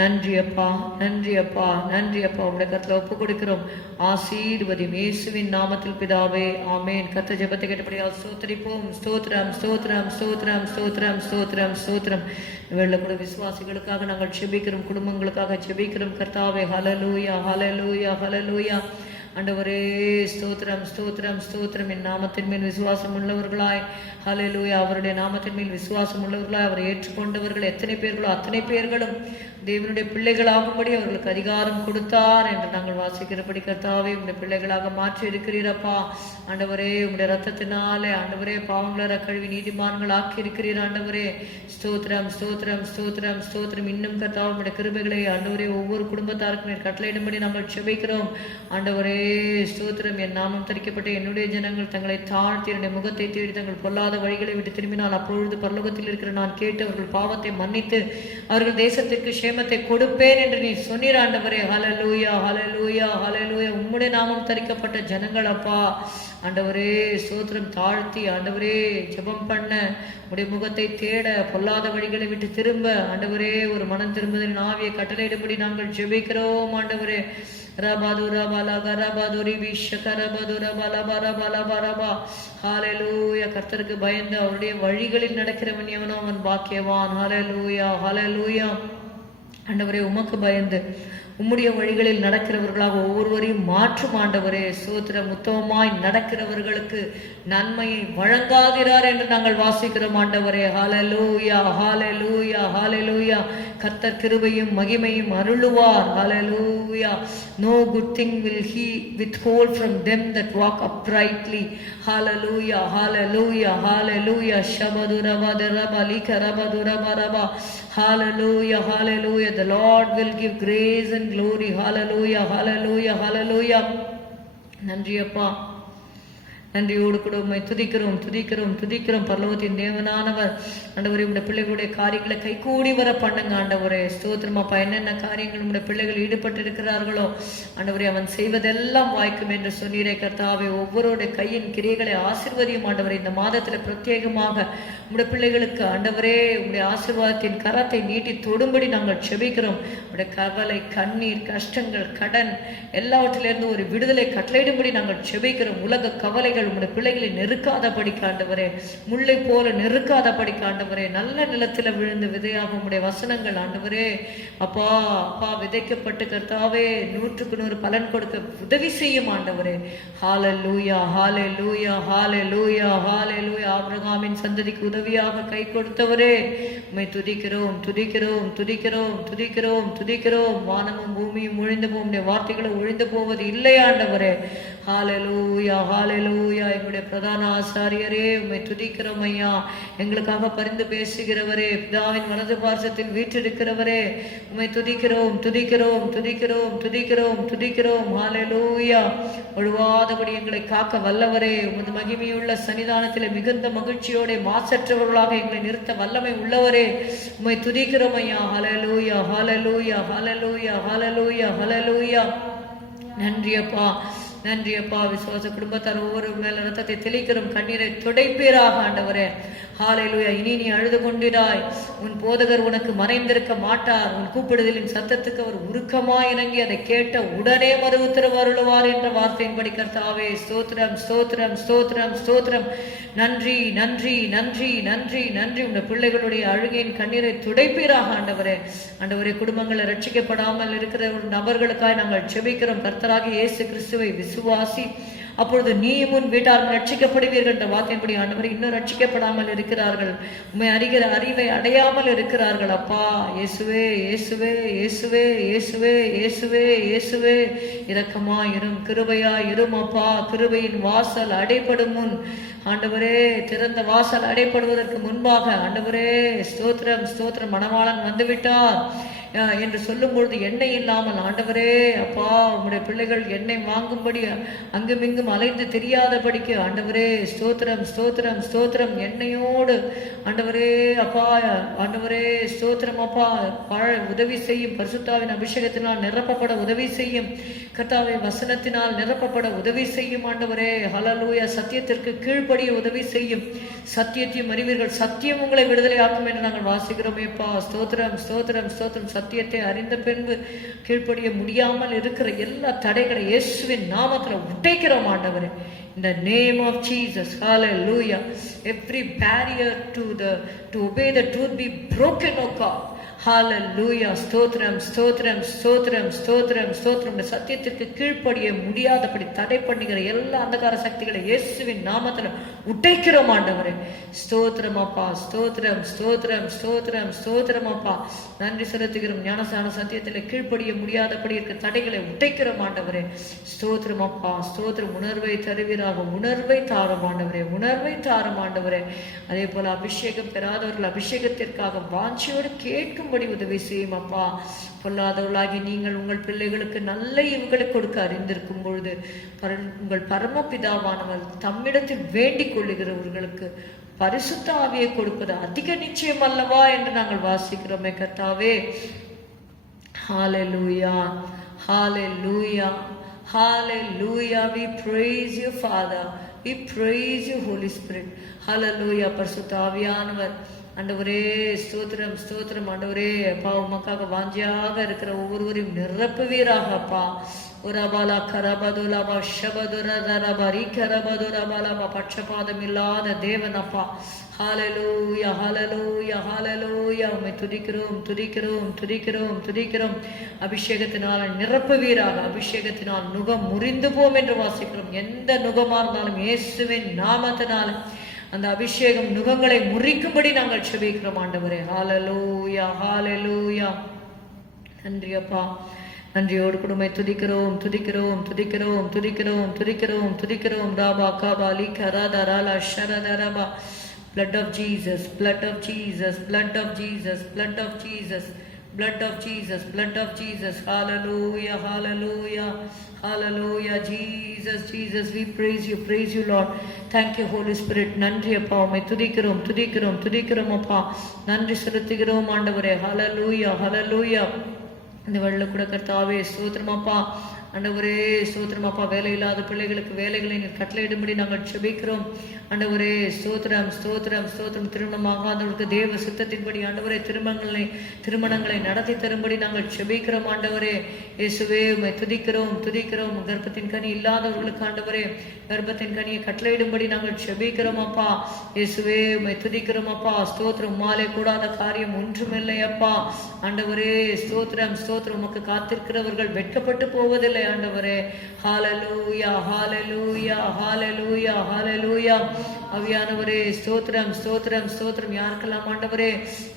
நன்றி அப்பா, நன்றி அப்பா, நன்றி அப்பா. உங்களுடைய கருத்துல ஒப்பு கொடுக்கிறோம். ஆசீர்வதியும் இயேசுவின் நாமத்தில் பிதாவே, ஆமேன். கர்த்தர் ஜெபத்தை கேட்டபடியால் ஸ்தோத்திரிப்போம். ஸ்தோத்திரம், ஸ்தோத்திரம், ஸ்தோத்திரம், ஸ்தோத்திரம், ஸ்தோத்திரம், ஸ்தோத்திரம். இவள்ள கூட விசுவாசிகளுக்காக நாங்கள் செபிக்கிறோம், குடும்பங்களுக்காக செபிக்கிறோம் கர்த்தாவே. ஹல்லேலூயா ஹல்லேலூயா ஹல்லேலூயா. ஆண்டவரே ஸ்தோத்திரம், ஸ்தோத்திரம், ஸ்தோத்திரம். என் நாமத்தின் மேல் விசுவாசம் உள்ளவர்களாய், ஹல்லேலூயா, அவருடைய நாமத்தின் மேல் விசுவாசம் உள்ளவர்களாய் அவரை ஏற்றுக்கொண்டவர்கள் எத்தனை பேர்களோ அத்தனை பேர்களும் தேவனுடைய பிள்ளைகளாகும்படி அவர்களுக்கு அதிகாரம் கொடுத்தார் என்று நாங்கள் வாசிக்கிறபடி கர்த்தாவே உங்களுடைய பிள்ளைகளாக மாற்றி இருக்கிறீரப்பா. ஆண்டவரே உங்களுடைய ரத்தத்தினாலே ஆண்டவரே பாவங்கள கழுவி நீதிமான்கள் ஆக்கி இருக்கிறீர் ஆண்டவரே. ஸ்தோத்திரம், ஸ்தோத்திரம், ஸ்தோத்திரம், ஸ்தோத்திரம். இன்னும் கர்த்தாவே உங்களுடைய கிருபைகளை ஆண்டவரே ஒவ்வொரு குடும்பத்தாருக்கும் கட்டளையிடும்படி நாங்கள் செபிக்கிறோம் ஆண்டவரே. ஸ்தோத்திரம். என் நாமம் தரிக்கப்பட்ட என்னுடைய ஜனங்கள் தங்களை தாழ்த்தி என்னுடைய முகத்தை தேடி தங்கள் பொல்லாத வழிகளை விட்டு திரும்பினால் அப்பொழுது பரலோகத்தில் இருக்கிற நான் கேட்டு அவர்கள் பாவத்தை மன்னித்து அவர்கள் தேசத்திற்கு சேமத்தை கொடுப்பேன் என்று நீ சொன்னீர் ஆண்டவரே. ஹல்லேலூயா ஹல்லேலூயா ஹல்லேலூயா. உம்முடைய நாமம் தரிக்கப்பட்ட ஜனங்கள் அப்பா ஆண்டவரே ஸ்தோத்திரம். தாழ்த்தி ஆண்டவரே ஜெபம் பண்ண உடைய முகத்தை தேட பொல்லாத வழிகளை விட்டு திரும்ப ஆண்டவரே ஒரு மனம் திரும்புதலின் ஆவியை கட்டளையிடும்படி நாங்கள் ஜெபிக்கிறோம் ஆண்டவரே. கர்த்தருக்கு பயந்து அவருடைய வழிகளில் நடக்கிறவன் எவனோ அவன் பாக்கியவான். ஹல்லேலூயா ஹல்லேலூயா. ஆண்டவரே உமக்கு பயந்து உம்முடைய வழிகளில் நடக்கிறவர்களாக ஒவ்வொருவரையும் மாற்றும் ஆண்டவரே. ஸ்தோத்திரம். உத்தமமாய் நடக்கிறவர்களுக்கு நன்மையை வழங்காதிரார் என்று நாங்கள் வாசிக்கிறோம் ஆண்டவரே. ஹல்லேலூயா ஹல்லேலூயா ஹல்லேலூயா. கர்த்தர் கிருபையும் மகிமையும் அருளுவார். ஹல்லேலூயா. No good thing will he withhold from them that walk uprightly. Hallelujah hallelujah hallelujah. Shabadurabadarabalika. Hallelujah hallelujah. The Lord will give grace and glory. Hallelujah hallelujah hallelujah. நன்றி அப்பா, நன்றியோடு கூட உம்மை துதிக்கிறோம் துதிக்கிறோம் துதிக்கிறோம். பரலோகத்தின் தேவனானவர் ஆண்டவரே உடைய பிள்ளைகளுடைய காரியங்களை கைகூடி வர பண்ணுங்க ஆண்டவரே. ஸ்தோத்திரம் அப்பா. என்னென்ன காரியங்கள் உடைய பிள்ளைகள் ஈடுபட்டு இருக்கிறார்களோ ஆண்டவரே அவன் செய்வதெல்லாம் வாய்க்கும் என்று சொன்னீரே கர்த்தாவே. ஒவ்வொருடைய கையின் கிரியைகளை ஆசீர்வதியும் ஆண்டவரே. இந்த மாதத்துல பிரத்யேகமாக உடைய பிள்ளைகளுக்கு ஆண்டவரே உடைய ஆசீர்வாதத்தின் கரத்தை நீட்டி தொடும்படி நாங்கள் செபிக்கிறோம். உடைய கவலை, கண்ணீர், கஷ்டங்கள், கடன் எல்லாவற்றிலிருந்து ஒரு விடுதலை கட்டளையிடும்படி நாங்கள் செபிக்கிறோம். உலக கவலைகள் உடைய பிள்ளைகளை நெருக்காத படிக்காண்டவரே, முல்லை போல நெருக்காத படிக்காண்டவரே. நல்ல நிலத்துல விழுந்து விதையாக உடைய வசனங்கள் ஆண்டவரே அப்பா அப்பா விதைக்கப்பட்டு கர்த்தாவே 100க்கு 100 பலன் கொடுக்க உதவி செய்யும் ஆண்டவரே. ஹல்லேலூயா ஹல்லேலூயா ஹல்லேலூயா ஹல்லேலூயா. ஆபிரகாமின் சந்ததிக்கு உதவியாக கை கொடுத்தவரே உம்மை துதிக்கிறோம் துதிக்கிறோம் துதிக்கிறோம் துதிக்கிறோம் துதிக்கிறோம். வானமும் பூமியும் ஒழிந்து போகும், வார்த்தைகளை ஒழிந்து போவது இல்லை ஆண்டவரே. ஹல்லேலூயா ஹல்லேலூயா. எங்களுடைய பிரதான ஆசாரியரே உம்மை துதிக்கிறோம் ஐயா. எங்களுக்காக பரிந்து பேசுகிறவரே, பிதாவின் வலது பார்சத்தில் வீற்றிருக்கிறவரே உம்மை துதிக்கிறோம் துதிக்கிறோம் துதிக்கிறோம் துதிக்கிறோம் துதிக்கிறோம். ஹல்லேலூயா. ஒழுவாதபடி எங்களை காக்க வல்லவரே, உமது மகிமையுள்ள சன்னிதானத்திலே மிகுந்த மகிழ்ச்சியோட மாசற்றவர்களாக எங்களை நிறுத்த வல்லமை உள்ளவரே உம்மை துதிக்கிறோம் ஐயா. ஹல்லேலூயா ஹல்லேலூயா ஹல்லேலூயா ஹல்லேலூயா ஹல்லேலூயா. நன்றி அப்பா, நன்றி அப்பா. விசுவாச குடும்பத்தார் ஒவ்வொரு மேல ரத்தத்தை தெளிக்கிறோம், கண்ணீரை துடைப்பீராக ஆண்டவரே. ஹல்லேலூயா. இனி நீ அழுது கொண்டிராய், உன் போதகர் உனக்கு மறைந்திருக்க மாட்டார். உன் கூப்பிடுதலின் சத்தத்துக்கு அவர் உருக்கமாய் இறங்கி அதை கேட்ட உடனே மறு உத்தரவு அருளுவார் என்ற வார்த்தையின்படி கர்த்தாவே ஸ்தோத்திரம் ஸ்தோத்திரம் ஸ்தோத்திரம் ஸ்தோத்திரம். நன்றி நன்றி நன்றி நன்றி நன்றி. உங்கள் பிள்ளைகளுடைய அழுகையின் கண்ணீரை துடைப்பீராக ஆண்டவரே. ஆண்டவரே குடும்பங்களை ரட்சிக்கப்படாமல் இருக்கிற ஒரு நபர்களுக்காய் நாங்கள் செபிக்கிறோம். கர்த்தராகிய இயேசு கிறிஸ்துவை விசுவாசி, அப்பொழுது நீயும் உன் வீட்டாரும் ரட்சிக்கப்படுவீர்கள் என்ற வார்த்தையின்படி ஆண்டவரே இன்னும் ரட்சிக்கப்படாமல் இருக்கிறார்கள், உண்மை அறிகிற அறிவை அடையாமல் இருக்கிறார்கள். அப்பா இயேசுவே இயேசுவே இயேசுவே இயேசுவே இயேசுவே இயேசுவே இரக்கமாயிரும், கிருபையாயிரும். அப்பா கிருபையின் வாசல் அடைபடும் முன் ஆண்டவரே, திறந்த வாசல் அடைப்படுவதற்கு முன்பாக ஆண்டவரே ஸ்தோத்திரம் ஸ்தோத்திரம், மணவாளன் வந்துவிட்டார் என்று சொல்லும் பொழுது எண்ணெய் இல்லாமல் ஆண்டவரே அப்பா உங்களுடைய பிள்ளைகள் எண்ணெய் வாங்கும்படி அங்குமிங்கும் அலைந்து தெரியாதபடிக்கு ஆண்டவரே ஸ்தோத்திரம் ஸ்தோத்திரம் ஸ்தோத்திரம், எண்ணெயோடு ஆண்டவரே அப்பா ஆண்டவரே ஸ்தோத்திரம் அப்பா உதவி செய்யும், பரிசுத்தாவின் அபிஷேகத்தினால் நிரப்பப்பட உதவி செய்யும், கர்த்தாவே வசனத்தினால் நிரப்பப்பட உதவி செய்யும் ஆண்டவரே. ஹல்லேலூயா. சத்தியத்திற்கு கீழ்ப்படிய உதவி செய்யும், சத்தியத்தையும் அறிவீர்கள், சத்தியம் உங்களை விடுதலை ஆக்கும் என்று நாங்கள் வாசிக்கிறோமேப்பா. ஸ்தோத்திரம் ஸ்தோத்திரம் ஸ்தோத்திரம். சத்தியத்தை அறிந்த பின்பு கீழ்ப்படிய முடியாமல் இருக்கிற எல்லா தடைகளை இயேசுவின் நாமத்தில் உடைக்கிறோம் ஆண்டவரே. In the name of Jesus, hallelujah. Every barrier to obey the truth be broken, oh God. ஹல்லேலூயா. ஸ்தோத்திரம் ஸ்தோத்திரம் ஸ்தோத்திரம் ஸ்தோத்திரம் ஸ்தோத்திரம். சத்தியத்திற்கு கீழ்ப்படிய முடியாதபடி தடை பண்ணுகிற எல்லா அந்தகார சக்திகளை இயேசுவின் நாமத்தில் உடைக்கிறோம் ஆண்டவரே. ஸ்தோத்திரம் அப்பா, ஸ்தோத்திரம் ஸ்தோத்திரம் ஸ்தோத்திரம் ஸ்தோத்திரம் அப்பா. நன்றி செலுத்துகிறோம். ஞானசான சத்தியத்தில் கீழ்ப்படிய முடியாதபடி இருக்க தடைகளை உடைக்கிறோம் ஆண்டவரே. ஸ்தோத்திரம் அப்பா, ஸ்தோத்திரம். உணர்வை தருவீராக, உணர்வை தாரும் ஆண்டவரே, உணர்வை தாரும் ஆண்டவரே. அதே போல அபிஷேகம் பெறாதவர்கள் அபிஷேகத்திற்காக வாஞ்சியோடு கேட்கும் உதவி செய்யும் அப்பா. பொல்லாதவர்களாகி நீங்கள் உங்கள் பிள்ளைகளுக்கு நல்ல இவுகளை கொடுக்க அறிந்திருக்கும் பொழுது உங்கள் பரமபிதாவானவர் தம்மிடத்தில் வேண்டிக் கொள்ளுகிறவர்களுக்கு பரிசுத்த ஆவியை கொடுப்பது அதிக நிச்சயம் அல்லவா என்று நாங்கள் வாசிக்கிறோமே கர்த்தாவே. ஹல்லேலூயா hallelujah hallelujah. We praise you Father, we praise you Holy Spirit. ஹல்லேலூயா. பரிசுத்த ஆவியானவர் ஆண்டவரே ஸ்தோத்திரம் ஸ்தோத்திரம் ஆண்டவரே அப்பா, உமக்காக வாஞ்சியாக இருக்கிற ஒவ்வொருவரையும் நிரப்புவீராக அப்பா. ஒரபாலா கரபதுலபா ஷபதுரபா ரீகரபதுரபாலபா. பட்சபாதம் இல்லாத தேவன் அப்பா. ஹல்லேலூயா ஹல்லேலூயா ஹல்லேலூயா. உம்மை துதிக்கிறோம் துதிக்கிறோம் துதிக்கிறோம் துதிக்கிறோம். அபிஷேகத்தினால் நிரப்புவீராக. அபிஷேகத்தினால் நுகம் முறிந்து போம் என்று வாசிக்கிறோம். எந்த நுகமா இருந்தாலும் இயேசுவின் நாமத்தினால அந்த அபிஷேகம் நுகங்களை முறிக்கும்படி நாங்கள் செபிக்கிறோம் ஆண்டவரே. ஹல்லேலூயா ஹல்லேலூயா. நன்றி அப்பா, நன்றியோடு குடும்பை துதிக்கிறோம் துதிக்கிறோம் துதிக்கிறோம் துதிக்கிறோம் துதிக்கிறோம் துதிக்கிறோம். ராபா காபா லீகா ராதா ராலா ஷரதா ரபா. Blood of Jesus, blood of Jesus, blood of Jesus, blood of Jesus, blood of Jesus, blood of Jesus. Hallelujah hallelujah hallelujah. Jesus Jesus, we praise you Lord. Thank you Holy Spirit. நன்றி அப்பா, உம்மை துதிக்கிறோம் துதிக்கிறோம் துதிக்கிறோம் அப்பா. நன்றி செலுத்துகிறோம் ஆண்டவரே. ஹல்லேலூயா ஹல்லேலூயா. இந்த வெள்ள கூட கர்த்தாவே ஸ்தோத்திரம் அப்பா. ஆண்டவரே ஸ்தோத்திரம் அப்பா. வேலை இல்லாத பிள்ளைகளுக்கு வேலைகளை நீர் கட்டளையிடும்படி நாங்கள் செபிக்கிறோம் ஆண்டவரே. ஸ்தோத்திரம் ஸ்தோத்திரம் ஸ்தோத்திரம். திருமணமாகாதவர்களுக்கு தேவ சித்தத்தின்படி ஆண்டவரே திருமணங்களை நடத்தி தரும்படி நாங்கள் செபிக்கிறோம் ஆண்டவரே. இயேசுவே உம்மை துதிக்கிறோம் துதிக்கிறோம். கர்ப்பத்தின் கனி இல்லாதவர்களுக்கு ஆண்டவரே கர்ப்பத்தின் கனியை கட்டளையிடும்படி நாங்கள் செபிக்கிறோம் அப்பா. இயேசுவே உம்மை துதிக்கிறோம் அப்பா. ஸ்தோத்திரம். மாலை கூடாத காரியம் ஒன்றுமில்லை அப்பா. ஆண்டவரே ஸ்தோத்திரம் ஸ்தோத்திரம். உமக்கு காத்திருக்கிறவர்கள் வெட்கப்பட்டு போவதில்லை ஆண்டவரே. ஹல்லேலூயா ஹல்லேலூயா ஹல்லேலூயா ஹல்லேலூயா. ஆவியானவரே ஸ்தோத்திரம் ஸ்தோத்திரம் ஸ்தோத்திரம். யாருக்கெல்லாம் ஆண்டவரே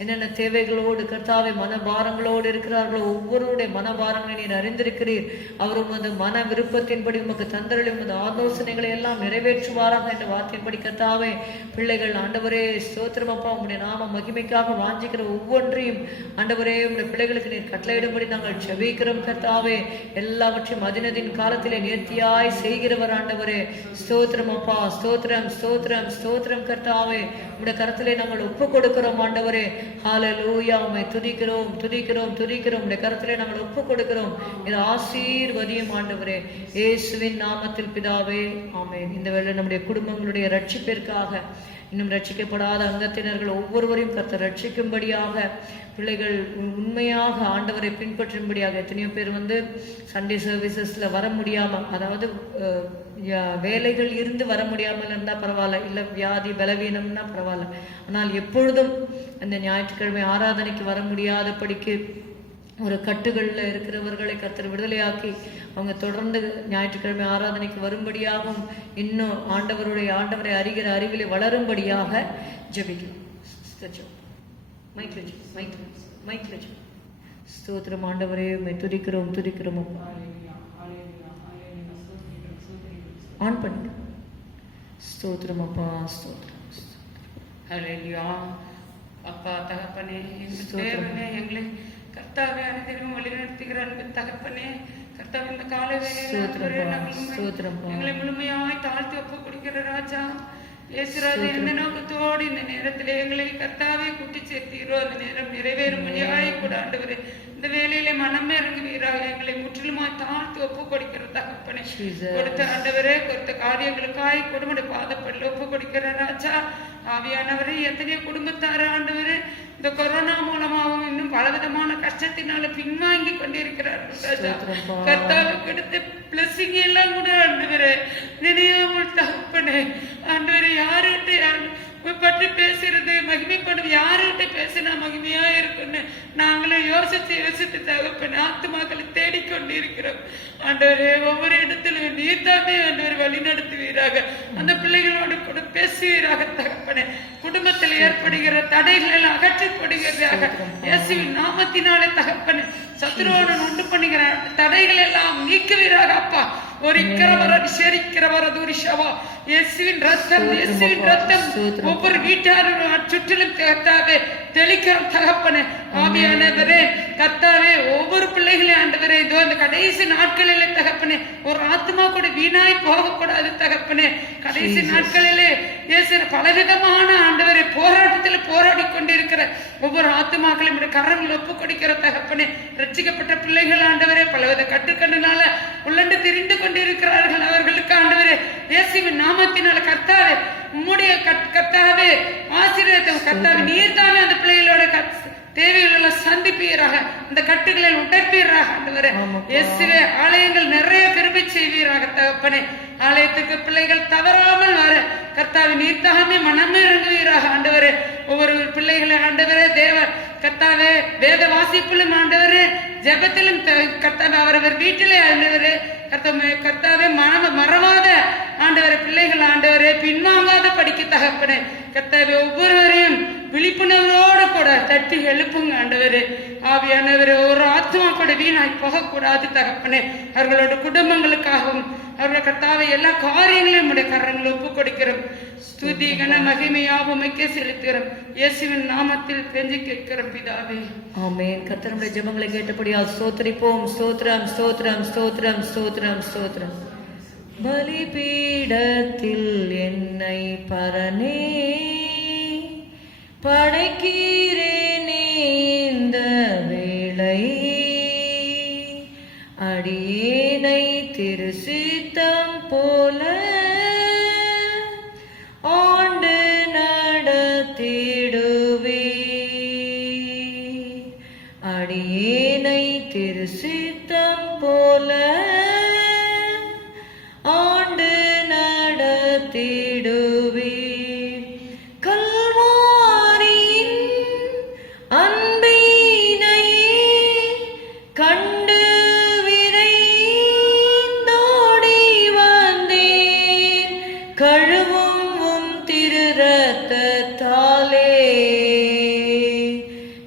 என்னென்ன தேவைகளோடு கர்த்தாவே மனபாரங்களோடு இருக்கிறார்களோ ஒவ்வொருடைய மனபாரங்களை நீர் அறிந்திருக்கிறீர். அவரும் அந்த மன விருப்பத்தின்படி உமக்கு தந்தரளி உமது ஆலோசனைகளை எல்லாம் நிறைவேற்றுவாராக என்ற வார்த்தையின்படி கர்த்தாவே பிள்ளைகள் ஆண்டவரே ஸ்தோத்திரம் அப்பா. உம்முடைய நாம மகிமைக்காக வாஞ்சிக்கிற ஒவ்வொன்றையும் ஆண்டவரே உம்முடைய பிள்ளைகளுக்கு நீர் கட்டளையிடும்படி நாங்கள் செபிக்கிறோம் கர்த்தாவே. எல்லாவற்றையும் அதினதின் காலத்திலே நேர்த்தியாய் செய்கிறவர் ஆண்டவரே. ஸ்தோத்திரம் அப்பா. ஸ்தோத்திரம் ஸ்தோத்திரம் ஸ்தோத்திரம் கர்த்தாவே. உம்முடைய கரத்திலே நாங்கள் ஒப்பு கொடுக்கிறோம் ஆண்டவரே. ஹல்லேலூயா. உம்மை துதிக்கிறோம் துதிக்கிறோம் துதிக்கிறோம். உம்முடைய கரத்திலே நாங்கள் ஒப்பு கொடுக்கிறோம். இதை ஆசீர்வதியும் ஆண்டவரே. இயேசுவின் நாமத்தில் பிதாவே ஆமென். இந்த வேளை நம்முடைய குடும்பங்களுடைய ரட்சிப்பிற்காக இன்னும் ரட்சிக்கப்படாத அங்கத்தினர்கள் ஒவ்வொருவரையும் கர்த்தர் ரட்சிக்கும்படியாக பிள்ளைகள் உண்மையாக ஆண்டவரை பின்பற்றும்படியாக. எத்தனையோ பேர் சண்டே சர்வீசஸில் வர முடியாமல், அதாவது வேலைகள் இருந்து வர முடியாமல் இருந்தால் பரவாயில்ல, இல்லை வியாதி பலவீனம்னா பரவாயில்ல, ஆனால் எப்பொழுதும் அந்த ஞாயிற்றுக்கிழமை ஆராதனைக்கு வர முடியாதபடிக்கு ஒரு கட்டுகளில் இருக்கிறவர்களை கர்த்தர் விடுதலையாக்கி அவங்க தொடர்ந்து ஞாயிற்றுக்கிழமை ஆராதனைக்கு வரும்படியாகவும் இன்னும் ஆண்டவரை அறிகிற அறிவிலே வளரும்படியாக ஜெபிக்கலாம். ஸ்தோத்திரம் ஆண்டவரே, துதிக்கிறோம் துதிக்கிறோம். ஆன் பண்ணுங்க. ஸ்தோத்திரம் அப்பா, ஸ்தோத்திரம். ஹல்லேலூயா. அப்பா தகப்பனே, எங்களை கர்த்தாவே அனைத்திலும் வழிநடத்துகிற அன்பு தகப்பனே, கர்த்தாவே இந்த காலை வேளையிலே எங்களை முழுமையாய் தாழ்த்தி ஒப்பு கொடுக்கிற ராஜா இயேசுராஜா, எந்த நோக்கத்தோடு இந்த நேரத்திலே எங்களை கர்த்தாவே கூட்டி சேர்த்தீரோ அந்த நேரம் நிறைவேறும் வழியாய் கூட ஆண்டவரே இந்த வேலையிலே மனம் இறங்குவீராக. எங்களை முற்றிலுமாய் தாழ்த்தி ஒப்பு கொடுக்கிற தகப்பனே, கொடுத்த ஆண்டவரே கொடுத்த காரியங்களுக்காய் கொடுமுடி பாதப்படல ஒப்பு கொடுக்கிற ராஜா. ஆவியானவரே, எத்தனையோ குடும்பத்தார ஆண்டவரே இந்த கொரோனா மூலமாகவும் இன்னும் பலவிதமான கஷ்டத்தினால பின்வாங்கி கொண்டிருக்கிறார்கள் ராஜா. கர்த்தாவுக்கு எடுத்த பிளஸிங் எல்லாம் கூட ஆண்டவரே நினையாமல் தகப்பனே ஆண்டவரே, யார்கிட்ட பற்றி பேசுறது மகிமைப்படுது, யார்கிட்ட பேசினா மகிமையா இருக்குன்னு நாங்களும் யோசித்து தகப்பனே ஆத்துமாக்களை தேடிக்கொண்டு இருக்கிறோம் ஆண்டவரே. ஒவ்வொரு இடத்திலும் நீர்தாமே ஆண்டவர் வழி நடத்துவீராக, அந்த பிள்ளைகளோடு கூட பேசுவீராக தகப்பனே. குடும்பத்தில் ஏற்படுகிற தடைகள் எல்லாம் அகற்றப்படுகிறாக இயேசுவின் நாமத்தினாலே தகப்பனே. சத்துருவோடு உண்டு பண்ணுகிற தடைகள் எல்லாம் நீக்குவீராக அப்பா. ஒரு இயேசுவின் ரத்தம் ஒவ்வொரு வீட்டாரும் சுற்றிலும் கர்த்தாவே தெளிக்கிறோம் தகப்பனே. ஆவியானவரே கர்த்தாவே, ஒவ்வொரு பிள்ளைகளையும் ஆண்டவரே இதோ இந்த கடைசி நாட்களிலே தகப்பனே ஒரு ஆத்மா கூட வீணாய் போகக்கூடாது தகப்பனே. கடைசி நாட்களிலே இயேசு பலவிதமான ஆண்டவரை போராட்டத்தில் போராடி கொண்டிருக்கிற ஒவ்வொரு ஆத்மாக்களையும் கரங்கள் ஒப்பு கொடுக்கிற தகப்பனே. ரட்சிக்கப்பட்ட பிள்ளைகள் ஆண்டவரே பலவித கட்டுக்கண்ணுனால உள்ளண்டு திரிந்து கொண்டிருக்கிறார்கள். அவர்களுக்கு ஆண்டவரே இயேசுவின் நாமத்தினால கர்த்தாவே உம்முடைய கர்த்தாவே ஆசீர்வாதம் கர்த்தாவே நீர்தானே அந்த பிள்ளைகளோட தேவைகளை சந்திப்பீராக, அந்த கட்டுகளை உடைப்பீராக ஆண்டவரே. இயேசுவே ஆலயங்கள் நிறைய கிருபை செய்வீராக தகப்பனே. ஆலயத்துக்கு பிள்ளைகள் தவறாமல் வர கர்த்தாவே நீர்த்தாமே மனமே இறங்குவீராக ஆண்டவரே. ஒவ்வொரு பிள்ளைகளை ஆண்டவரே தேவ கர்த்தாவே வேத வாசிப்பிலும் ஆண்டவரே ஜெபத்திலும் கர்த்தாவே அவரவர் வீட்டிலே ஆண்டவரே கர்த்தாவே மறவாத ஆண்டவரே பிள்ளைகள் ஆண்டவரே பின்வாங்காத படிக்க தகப்பனே. கர்த்தாவே ஒவ்வொருவரையும் விழிப்புணர்வோடு கூட தட்டி எழுப்புங்க ஆண்டவரே. ஆவியானவரே ஒரு ஆத்மா கூட வீணாய் போகக்கூடாது தகப்பனே. அவர்களோட குடும்பங்களுக்காகவும் அவர்கள் கர்த்தாவை எல்லா காரியங்களையும் உடைய கரங்களை ஒப்பு கொடுக்கிறோம். ஸ்துதி கன மகிமையாக உமக்கே செலுத்துகிறோம். இயேசுவின் நாமத்தில் கெஞ்சி கேட்கிறோம் பிதாவே, ஆமென். கர்த்தருடைய ஜெபங்களை கேட்டபடியால் ஸ்தோத்திரிப்போம். ஸ்தோத்திரம் ஸ்தோத்திரம் ஸ்தோத்திரம் ஸ்தோத்திரம் ஸ்தோத்திரம். பலிபீடத்தில் என்னை பரனே படைக்கிறேனே இந்த வேளை, அடியேனை திருசித்தம் போல ஆண்டு நடத்திடுவே, அடியேனை திருசித்தம் போல ஆண்டு நடத்திடுவே. கழுவும் திரு ரத்தத்தாலே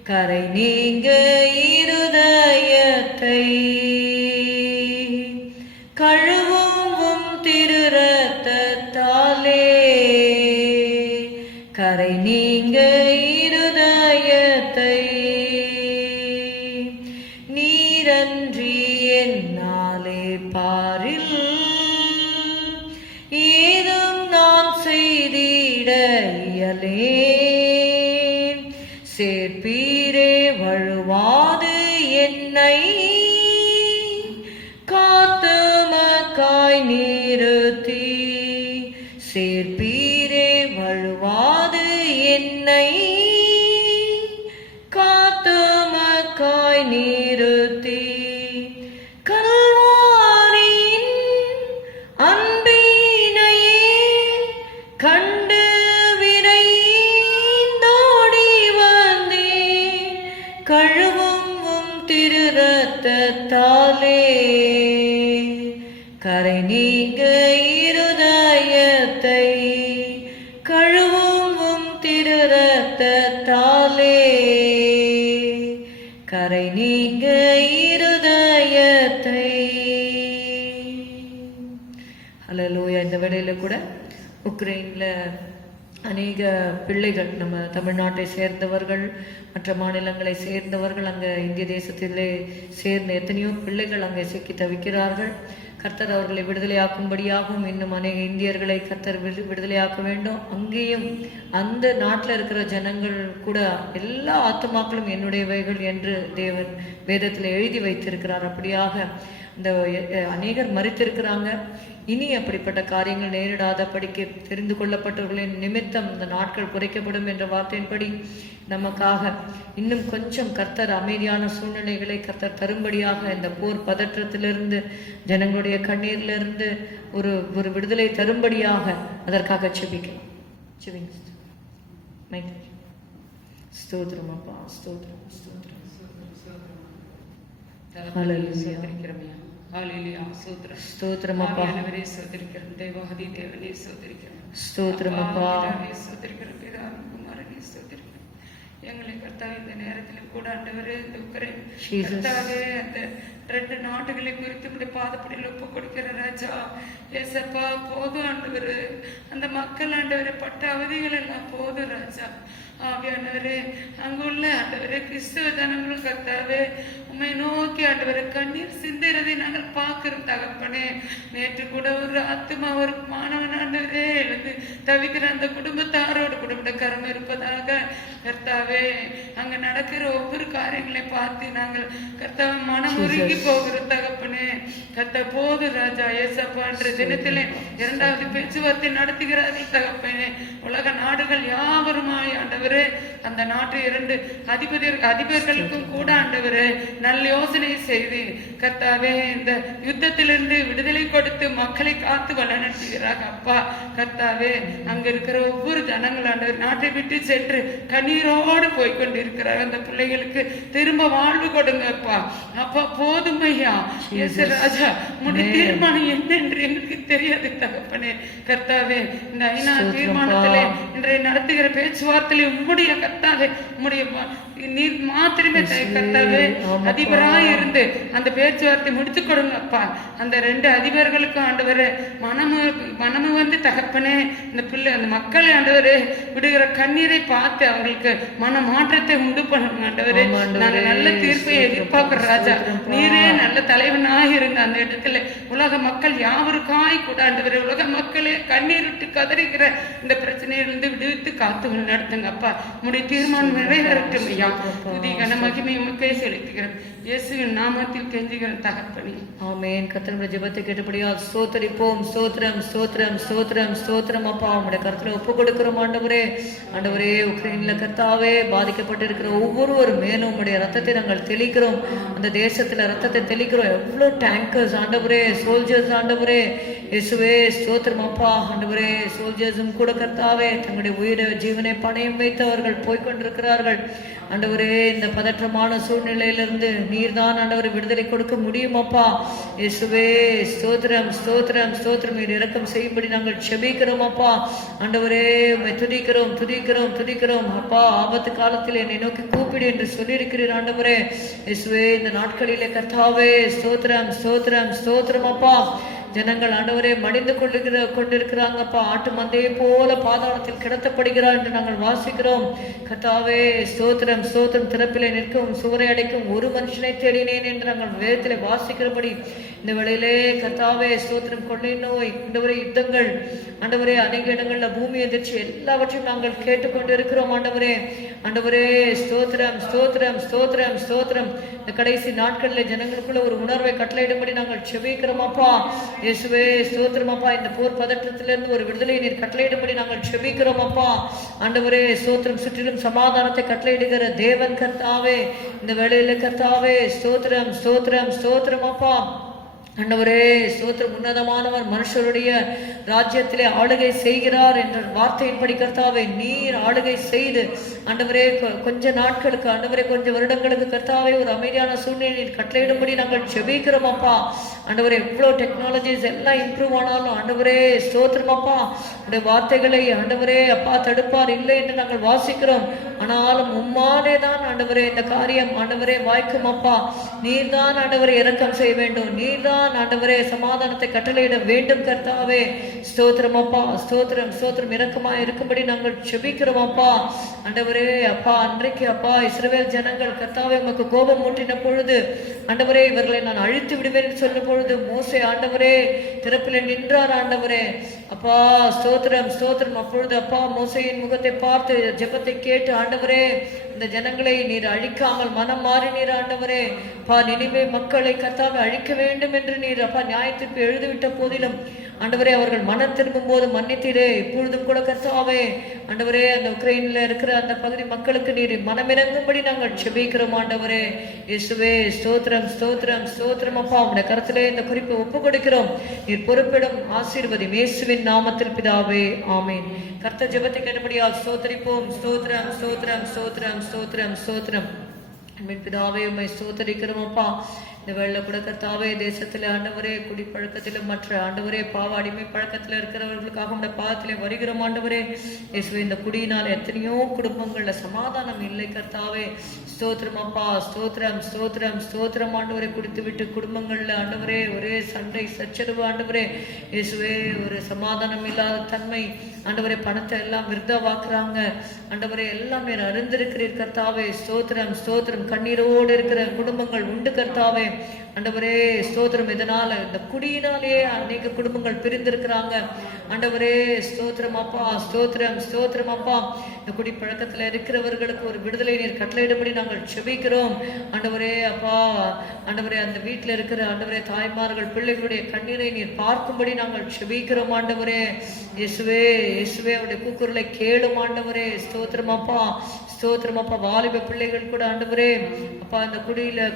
கரை நீங்க இருதயத்தை, கழுவும் திரு ரத்தத்தாலே கரை நீங்க இருதயத்தை. நீரன்றி என்னாலே பாரில் ஏதும் நாம் செய்திட இயலேன், சேர்ப்பீரே வழுவாது என்னை காத்துமக்காய் நிறுத்தி, சேர்ப்பீரே வழுவாது என்னை காத்துமக்காய் நிறுத்தி. கண்டு விரைந்தோடி உக்ரைன்ல அநேக பிள்ளைகள், நம்ம தமிழ்நாட்டை சேர்ந்தவர்கள், மற்ற மாநிலங்களை சேர்ந்தவர்கள், அங்கே இந்திய தேசத்திலே சேர்ந்த எத்தனையோ பிள்ளைகள் அங்கே சிக்கி தவிக்கிறார்கள். கர்த்தர் அவர்களை விடுதலையாக்கும்படியாகவும் இன்னும் அநேக இந்தியர்களை கர்த்தர் விடுதலையாக்க வேண்டும். அங்கேயும் அந்த நாட்டில் இருக்கிற ஜனங்கள் கூட எல்லா ஆத்துமாக்களும் என்னுடையவைகள் என்று தேவன் வேதத்தில் எழுதி வைத்திருக்கிறார். அப்படியாக இந்த அநேகர் மரித்திருக்கிறாங்க. இனி அப்படிப்பட்ட காரியங்கள் நேரிடாதபடிக்கு தெரிந்து கொள்ளப்பட்டவர்களின் நிமித்தம் இந்த நாட்கள் குறைக்கப்படும் என்ற வார்த்தையின்படி நமக்காக இன்னும் கொஞ்சம் கர்த்தர் அமைதியான சூழ்நிலைகளை கர்த்தர் தரும்படியாக, இந்த போர் பதற்றத்திலிருந்து, ஜனங்களுடைய கண்ணீரிலிருந்து ஒரு ஒரு விடுதலை தரும்படியாக அதற்காக செபிக்கலாம். ஸ்தோத்திரம் அப்பா, ஸ்தோத்திரம், ஸ்தோத்திரம். ஸ்தோத்திரம் அப்பா, தேவாதி தேவனே ஸ்தோத்திரிக்கிறோம். ஸ்தோத்திரம் அப்பா, எங்களை கர்த்தாவே இந்த நேரத்திலும் கூட ஆண்டவரே இந்த உக்ரைன் கர்த்தாவே அந்த 2 நாடுகளை குறித்து பாதப்படியில் ஒப்பு கொடுக்கிற ராஜா ஏசப்பா, போதும் ஆண்டவரு, அந்த மக்கள் ஆண்டவரை பட்ட அவதிகள் எல்லாம் போதும் ராஜா. ஆவியானவரே, அங்குள்ள ஆண்டவரே கிறிஸ்துவ ஜனங்களும் கர்த்தாவே உண்மை நோக்கி ஆண்டவரை கண்ணீர் சிந்துறதை நாங்கள் பார்க்கிறோம் தகப்பனே. நேற்று கூட ஒரு ஆத்மா, ஒரு மாணவன் ஆண்டவரே எழுந்து தவிக்கிற அந்த குடும்பத்தாரோடு குடும்ப கரம் இருப்பதாக கர்த்தாவே. அங்க நடக்கிற ஒவ்வொரு காரியங்களை பார்த்து நாங்கள் கர்த்தாவை மனம் உருகி போகிறோம் தகப்பனே. கர்த்தா போது ராஜா ஏசப்பான்ற தினத்திலே 2வது பேச்சுவார்த்தை நடத்துகிறார்கள் தகப்பனே. உலக நாடுகள் யாவருமாய் ஆண்டவரே அந்த நாட்டு 2 அதிபர்களுக்கும் கூட ஆண்டவரே நல்ல யோசனை செய்து கர்த்தாவே இந்த யுத்தத்திலிருந்து விடுதலை கொடுத்து மக்களை காத்து வழிநடத்துகிறாங்க அப்பா. கர்த்தாவே அங்க இருக்கிற ஒவ்வொரு ஜனங்கள் ஆண்டவர் நாட்டை விட்டு சென்று கண்ணீரோடு போய்கொண்டிருக்கிறார். அந்த பிள்ளைகளுக்கு திரும்ப வாழ்வு கொடுங்க அப்பா. அப்பா போதுமையா இயேசு ராஜா, உம்முடைய தீர்மானம் என்னென்று எங்களுக்கு தெரியாது தகப்பனே. கர்த்தாவே இந்த ஐநா தீர்மானத்திலே இன்றைய நடத்துகிற பேச்சுவார்த்தையிலே உம்முடைய கர்த்தாவே, உம்முடைய நீர் மாத்திரமே கர்த்தாவே அதிபராய் இருந்து அந்த பேச்சுவார்த்தை முடித்து கொடுங்க அப்பா. அந்த 2 அதிபர்களுக்கும் ஆண்டவரே மனமு வந்து தகப்பனே இந்த பிள்ளை அந்த மக்களை ஆண்டவரே விடுகிற கண்ணீரை பார்த்து அவங்களுக்கு மன மாற்றத்தை உண்டு பண்ணுங்க ஆண்டவரே. நாங்க நல்ல தீர்ப்பை எதிர்பார்க்கிற ராஜா, நீரே நல்ல தலைவனாக இருங்க அந்த இடத்துல. உலக மக்கள் யாவருக்காய் கூட ஆண்டவரே, உலக மக்களே கண்ணீர் விட்டு கதறுகிற இந்த பிரச்சனையிலிருந்து விடுவித்து காத்து நடத்துங்க அப்பா. உடைய தீர்மானம் நிறைவேறட்டும் ஐயா. துதி கன மகிமை உமக்கே செலுத்துகிறோம் இயேசுவின் நாமத்தில் கெஞ்சுகிறோம் தகப்பனே, ஆமென். கர்த்தருடைய ஜெபத்தை கேட்டபடியால் ஸ்தோத்திரிப்போம். ஸ்தோத்திரம், ஸ்தோத்திரம், ஸ்தோத்திரம், ஸ்தோத்திரம் அப்பா. உங்களுடைய கருத்துல ஒப்பு கொடுக்கிறோம் ஆண்டவரே. ஆண்டவரே, உக்ரைன்ல கர்த்தாவே பாதிக்கப்பட்டிருக்கிற ஒவ்வொரு மேலும் உங்களுடைய ரத்தத்தை நாங்கள் தெளிக்கிறோம். அந்த தேசத்துல ரத்தத்தை தெளிக்கிறோம். எவ்வளவு டேங்கர்ஸ் ஆண்டவரே, சோல்ஜர்ஸ் ஆண்டவரே இயேசுவே ஸ்தோத்திரம் அப்பா. ஆண்டவரே, சோல்ஜர்ஸும் கூட கர்த்தாவே தங்களுடைய உயிரை ஜீவனை பணயம் வைத்து அவர்கள் போய்கொண்டிருக்கிறார்கள் ஆண்டவரே. இந்த பதற்றமான சூழ்நிலையிலிருந்து நீர்தான் ஆண்டவரை விடுதலை கொடுக்க முடியும் அப்பா. இயேசுவே ஸ்தோத்திரம், ஸ்தோத்திரம், ஸ்தோத்திரம். நீர் இரக்கம் செய்யும்படி நாங்கள் செபிக்கிறோம் அப்பா. ஆண்டவரே உம்மை துதிக்கிறோம், துதிக்கிறோம், துதிக்கிறோம் அப்பா. ஆபத்து காலத்தில் என்னை நோக்கி கூப்பிடு என்று சொல்லியிருக்கிறீர் ஆண்டவரே. இயேசுவே இந்த நாட்களிலே கர்த்தாவே ஸ்தோத்திரம், ஸ்தோத்திரம், ஸ்தோத்திரம் அப்பா. ஜனங்கள் ஆண்டவரே மடிந்து கொண்டிருக்கிறாங்கப்பா. ஆட்டு மந்தையை போல பாதாளத்தில் கிடத்தப்படுகிறார் என்று நாங்கள் வாசிக்கிறோம் கர்த்தாவே. ஸ்தோத்திரம், ஸ்தோத்திரம். திறப்பிலே நிற்கும் சுவரை அடைக்கும் ஒரு மனுஷனை தேடினேன் என்று நாங்கள் வேதத்திலே வாசிக்கிறபடி இந்த வேளையிலே கர்த்தாவே ஸ்தோத்திரம். கொள்ளை நோய் ஆண்டவரே, யுத்தங்கள் ஆண்டவரே, அநேக இடங்கள்ல பூமி எதிர்ச்சி எல்லாவற்றையும் நாங்கள் கேட்டுக்கொண்டு இருக்கிறோம் ஆண்டவரே. ஆண்டவரே ஸ்தோத்திரம், ஸ்தோத்திரம், ஸ்தோத்திரம், ஸ்தோத்திரம். இந்த கடைசி நாட்களில் ஜனங்களுக்குள்ள ஒரு உணர்வை கட்டளையிடும்படி நாங்கள் செபிக்கிறோம் அப்பா. இயேசுவே ஸ்தோத்திரம் அப்பா. இந்த போர் பதற்றத்திலிருந்து ஒரு விடுதலையை நீர் கட்டளையிடும்படி நாங்கள் செபிக்கிறோம் அப்பா. ஆண்டவரே ஸ்தோத்திரம். சுற்றிலும் சமாதானத்தை கட்டளையிடுகிற தேவன் கர்த்தாவே, இந்த வேளையில கர்த்தாவே ஸ்தோத்திரம், ஸ்தோத்திரம், ஸ்தோத்திரம் அப்பா. ஆண்டவரே ஸ்தோத்திரம். உன்னதமானவர் மனுஷருடைய ராஜ்யத்திலே ஆளுகை செய்கிறார் என்ற வார்த்தையின்படி கர்த்தாவே நீர் ஆளுகை செய்து ஆண்டவரே கொஞ்ச நாட்களுக்கு ஆண்டவரே கொஞ்ச வருடங்களுக்கு கர்த்தாவே ஒரு அமைதியான சூழ்நிலையில் கட்டளையிடும்படி நாங்கள் செபிக்கிறோம் அப்பா. ஆண்டவரே எவ்வளோ டெக்னாலஜிஸ் எல்லாம் இம்ப்ரூவ் ஆனாலும் ஆண்டவரே ஸ்தோத்திரம் அப்பா. உடைய வார்த்தைகளை ஆண்டவரே அப்பா தடுப்பார் இல்லை என்று நாங்கள் வாசிக்கிறோம். ஆனாலும் உம்மானே தான் ஆண்டவரே இந்த காரியம் ஆண்டவரே வாய்க்கும் அப்பா. நீர் தான் ஆண்டவரை இரக்கம் செய்ய வேண்டும். நீர் தான் நீதான் ஆண்டவரே சமாதானத்தை கட்டளையிட வேண்டும் கர்த்தாவே. ஸ்தோத்திரம் அப்பா, ஸ்தோத்திரம் ஸ்தோத்திரம். இரக்கமாய் இருக்கும்படி நாங்கள் செபிக்கிறோம் அப்பா. ஆண்டவரே அப்பா, அன்றைக்கு அப்பா இஸ்ரவேல் ஜனங்கள் கர்த்தாவே உமக்கு கோபம் மூட்டின பொழுது ஆண்டவரே இவர்களை நான் அழித்து விடுவேன் என்று சொன்ன பொழுது மோசே ஆண்டவரே திறப்பில் நின்றார் ஆண்டவரே. அப்பா ஸ்தோத்திரம் ஸ்தோத்திரம். அப்பொழுது அப்பா மோசையின் முகத்தை பார்த்து ஜெபத்தை கேட்டு ஆண்டவரே இந்த ஜனங்களை நீர் அழிக்காமல் மனம் மாறினீர் ஆண்டவரே. அப்பா நினிவே மக்களை கர்த்தாவை அழிக்க வேண்டும் என்று நீர் அப்பா நியாயத்திற்கு எழுதிவிட்ட போதிலும் ஆண்டவரே அவர்கள் மனம் திரும்பும் போது மன்னித்தீரே. இப்பொழுதும் கூட கர்த்தாவே ஆண்டவரே அந்த உக்ரைன்ல இருக்கிற அந்த பகுதி மக்களுக்கு நீர் மனமிறங்கும்படி நாங்கள் செபிக்கிறோம் ஆண்டவரே. இயேசுவே ஸ்தோத்திரம் ஸ்தோத்திரம் ஸ்தோத்திரம் அப்பா. உடைய கருத்திலே இந்த குறிப்பை ஒப்பு கொடுக்கிறோம். நீர் பொறுப்பிடும் ஆசீர்வதி இயேசுவின் நாமத்தில் பிதாவே, ஆமீன். கர்த்தர் ஜெபத்தை கேட்டபடியால் ஸ்தோத்திரிப்போம். ஸ்தோத்திரம் ஸ்தோத்திரம் ஸ்தோத்திரம் ஸ்தோத்திரம் ஸ்தோத்திரம். பிதாவே உம்மை ஸ்தோத்திரிக்கிறோம் அப்பா. இந்த வெள்ள கூட கர்த்தாவே தேசத்துல ஆண்டவரே குடிப்பழக்கத்திலும் மற்ற ஆண்டவரே பாவ அடிமை பழக்கத்துல இருக்கிறவர்களுக்காக உடைய பாதத்திலே வருகிறோம் ஆண்டவரே. இயேசுவே இந்த குடியினால் எத்தனையோ குடும்பங்கள்ல சமாதானம் இல்லை கர்த்தாவே. ஸ்தோத்திரம் அப்பா, ஸ்தோத்திரம் ஸ்தோத்திரம் ஸ்தோத்திரம் ஆண்டவரே. குடித்து விட்டு குடும்பங்கள்ல ஆண்டவரே ஒரே சண்டை சச்சரவு ஆண்டவரே. இயேசுவே ஒரு சமாதானம் இல்லாத தன்மை ஆண்டவரே. பணத்தை எல்லாம் விருதாவாக்குறாங்க ஆண்டவரே. எல்லாம் நீர் அறிந்திருக்கிறீர் கர்த்தாவே. ஸ்தோத்திரம் ஸ்தோத்திரம். கண்ணீரோடு இருக்கிற குடும்பங்கள் உண்டு கர்த்தாவே ஆண்டவரே. ஸ்தோத்திரம். இதனால இந்த குடியினாலே அநேக குடும்பங்கள் பிரிந்திருக்கிறாங்க ஆண்டவரே. ஸ்தோத்திரம் அப்பா, ஸ்தோத்திரம் ஸ்தோத்திரம் அப்பா. இந்த குடி பழக்கத்துல இருக்கிறவர்களுக்கு ஒரு விடுதலை நீர் கட்டளையிடும்படி நாங்கள் செபிக்கிறோம் ஆண்டவரே. அப்பா ஆண்டவரே அந்த வீட்டில் இருக்கிற ஆண்டவரே தாய்மார்கள் பிள்ளைகளுடைய கண்ணீரை நீர் பார்க்கும்படி நாங்கள் செபிக்கிறோம் ஆண்டவரே. இயேசுவே இயேசுவே அவருடைய கூக்குரலை கேளும் ஆண்டவரே. ஸ்தோத்திரம் அப்பா, ஸ்தோத்திரம் அப்பா. வாலிப பிள்ளைகள் கூட ஆண்டவரே அப்பா இந்த